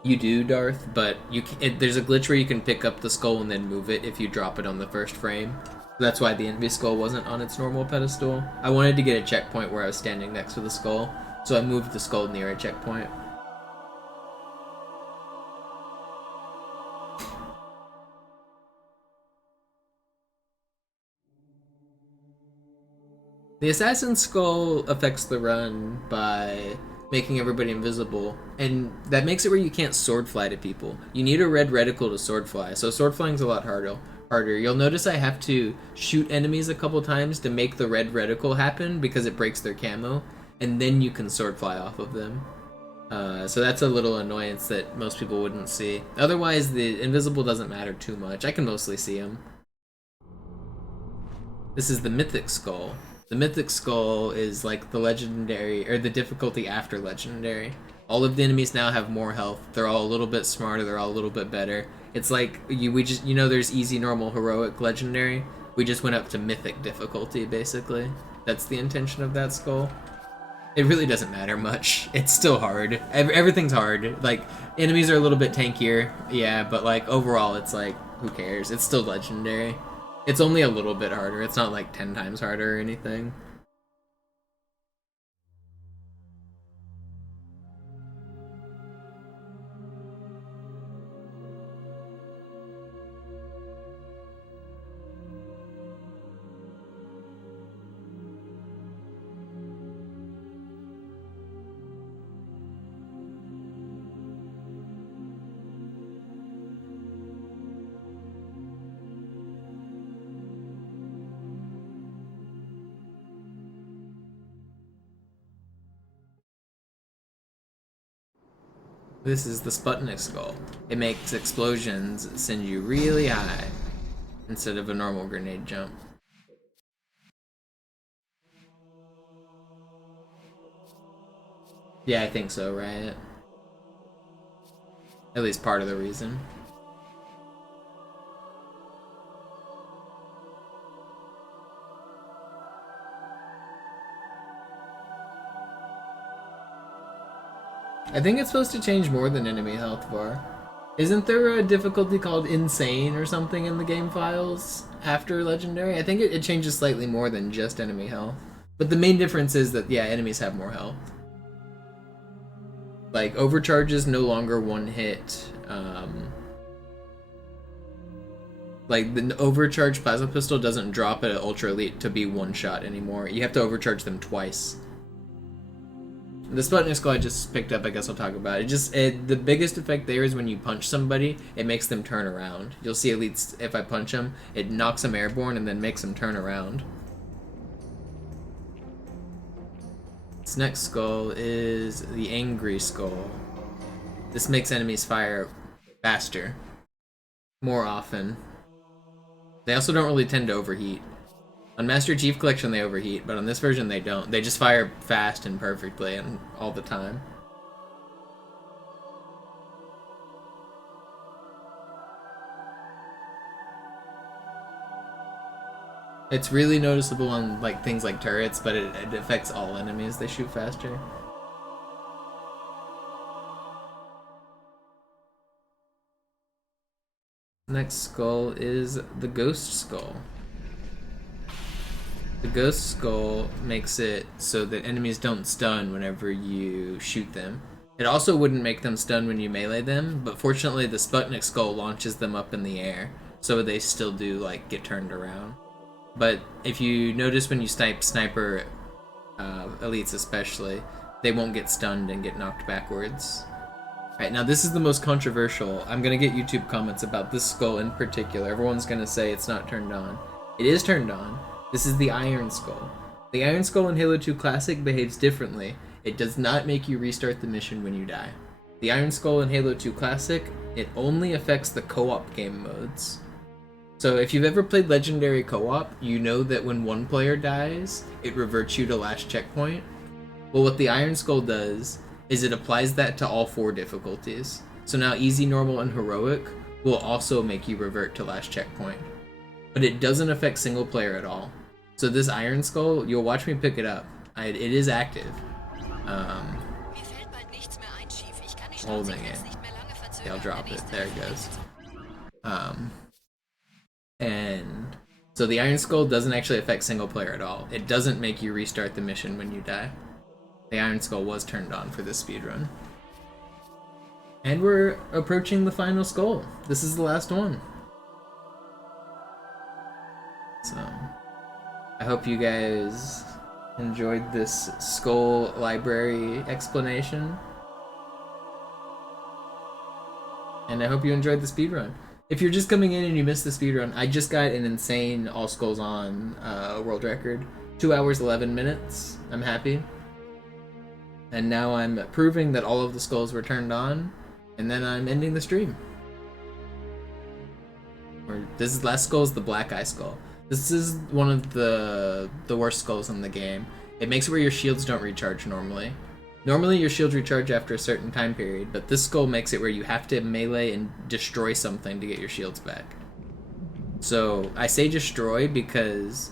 You do, Darth, but there's a glitch where you can pick up the skull and then move it if you drop it on the first frame. That's why the envy skull wasn't on its normal pedestal. I wanted to get a checkpoint where I was standing next to the skull, so I moved the skull near a checkpoint. The assassin's skull affects the run by making everybody invisible, and that makes it where you can't sword fly to people. You need a red reticle to sword fly, so sword flying's a lot harder. You'll notice I have to shoot enemies a couple times to make the red reticle happen because it breaks their camo, and then you can sword fly off of them. So that's a little annoyance that most people wouldn't see. Otherwise, the invisible doesn't matter too much. I can mostly see them. This is the Mythic skull. The Mythic skull is like the legendary, or the difficulty after legendary. All of the enemies now have more health. They're all a little bit smarter. They're all a little bit better. It's like there's easy, normal, heroic, legendary. We just went up to Mythic difficulty, basically. That's the intention of that skull. It really doesn't matter much. It's still hard. Everything's hard. Like, enemies are a little bit tankier, yeah, but like overall, it's like, who cares? It's still legendary. It's only a little bit harder. It's not like 10 times harder or anything. This is the Sputnik skull. It makes explosions send you really high instead of a normal grenade jump. Yeah, I think so, right? At least part of the reason. I think it's supposed to change more than enemy health bar. Isn't there a difficulty called Insane or something in the game files after Legendary? I think it changes slightly more than just enemy health. But the main difference is that, yeah, enemies have more health. Like, Overcharge is no longer one hit. Like, the Overcharge Plasma Pistol doesn't drop at Ultra Elite to be one shot anymore. You have to overcharge them twice. The Sputnik skull I just picked up, I guess I'll talk about it. The biggest effect there is when you punch somebody, it makes them turn around. You'll see elites, if I punch them, it knocks them airborne and then makes them turn around. This next skull is the Angry Skull. This makes enemies fire faster, more often. They also don't really tend to overheat. On Master Chief Collection they overheat, but on this version they don't. They just fire fast and perfectly and all the time. It's really noticeable on like things like turrets, but it affects all enemies. They shoot faster. Next skull is the Ghost Skull. The Ghost Skull makes it so that enemies don't stun whenever you shoot them. It also wouldn't make them stun when you melee them, but fortunately the Sputnik Skull launches them up in the air, so they still do like get turned around. But if you notice when you sniper elites especially, they won't get stunned and get knocked backwards. Alright, now this is the most controversial. I'm gonna get YouTube comments about this skull in particular. Everyone's gonna say it's not turned on. It is turned on. This is the Iron Skull. The Iron Skull in Halo 2 Classic behaves differently. It does not make you restart the mission when you die. The Iron Skull in Halo 2 Classic, it only affects the co-op game modes. So if you've ever played Legendary co-op, you know that when one player dies, it reverts you to last checkpoint. Well, what the Iron Skull does is it applies that to all 4 difficulties. So now Easy, Normal, and Heroic will also make you revert to last checkpoint. But it doesn't affect single player at all. So this Iron Skull, you'll watch me pick it up. It is active. Holding it. Yeah, I'll drop it. There it goes. And so the Iron Skull doesn't actually affect single player at all. It doesn't make you restart the mission when you die. The Iron Skull was turned on for this speedrun. And we're approaching the final skull. This is the last one. So, I hope you guys enjoyed this skull library explanation. And I hope you enjoyed the speedrun. If you're just coming in and you missed the speedrun, I just got an insane all skulls on world record. 2 hours, 11 minutes. I'm happy. And now I'm proving that all of the skulls were turned on, and then I'm ending the stream. This last skull is the Black Eye Skull. This is one of the worst skulls in the game. It makes it where your shields don't recharge normally. Normally your shields recharge after a certain time period, but this skull makes it where you have to melee and destroy something to get your shields back. So I say destroy because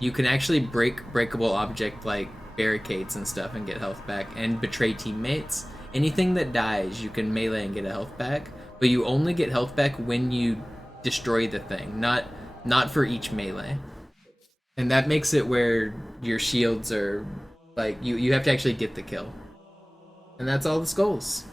you can actually break breakable object like barricades and stuff and get health back, and betray teammates. Anything that dies you can melee and get a health back, but you only get health back when you destroy the thing, not for each melee. And that makes it where your shields are like you have to actually get the kill. And that's all the skulls.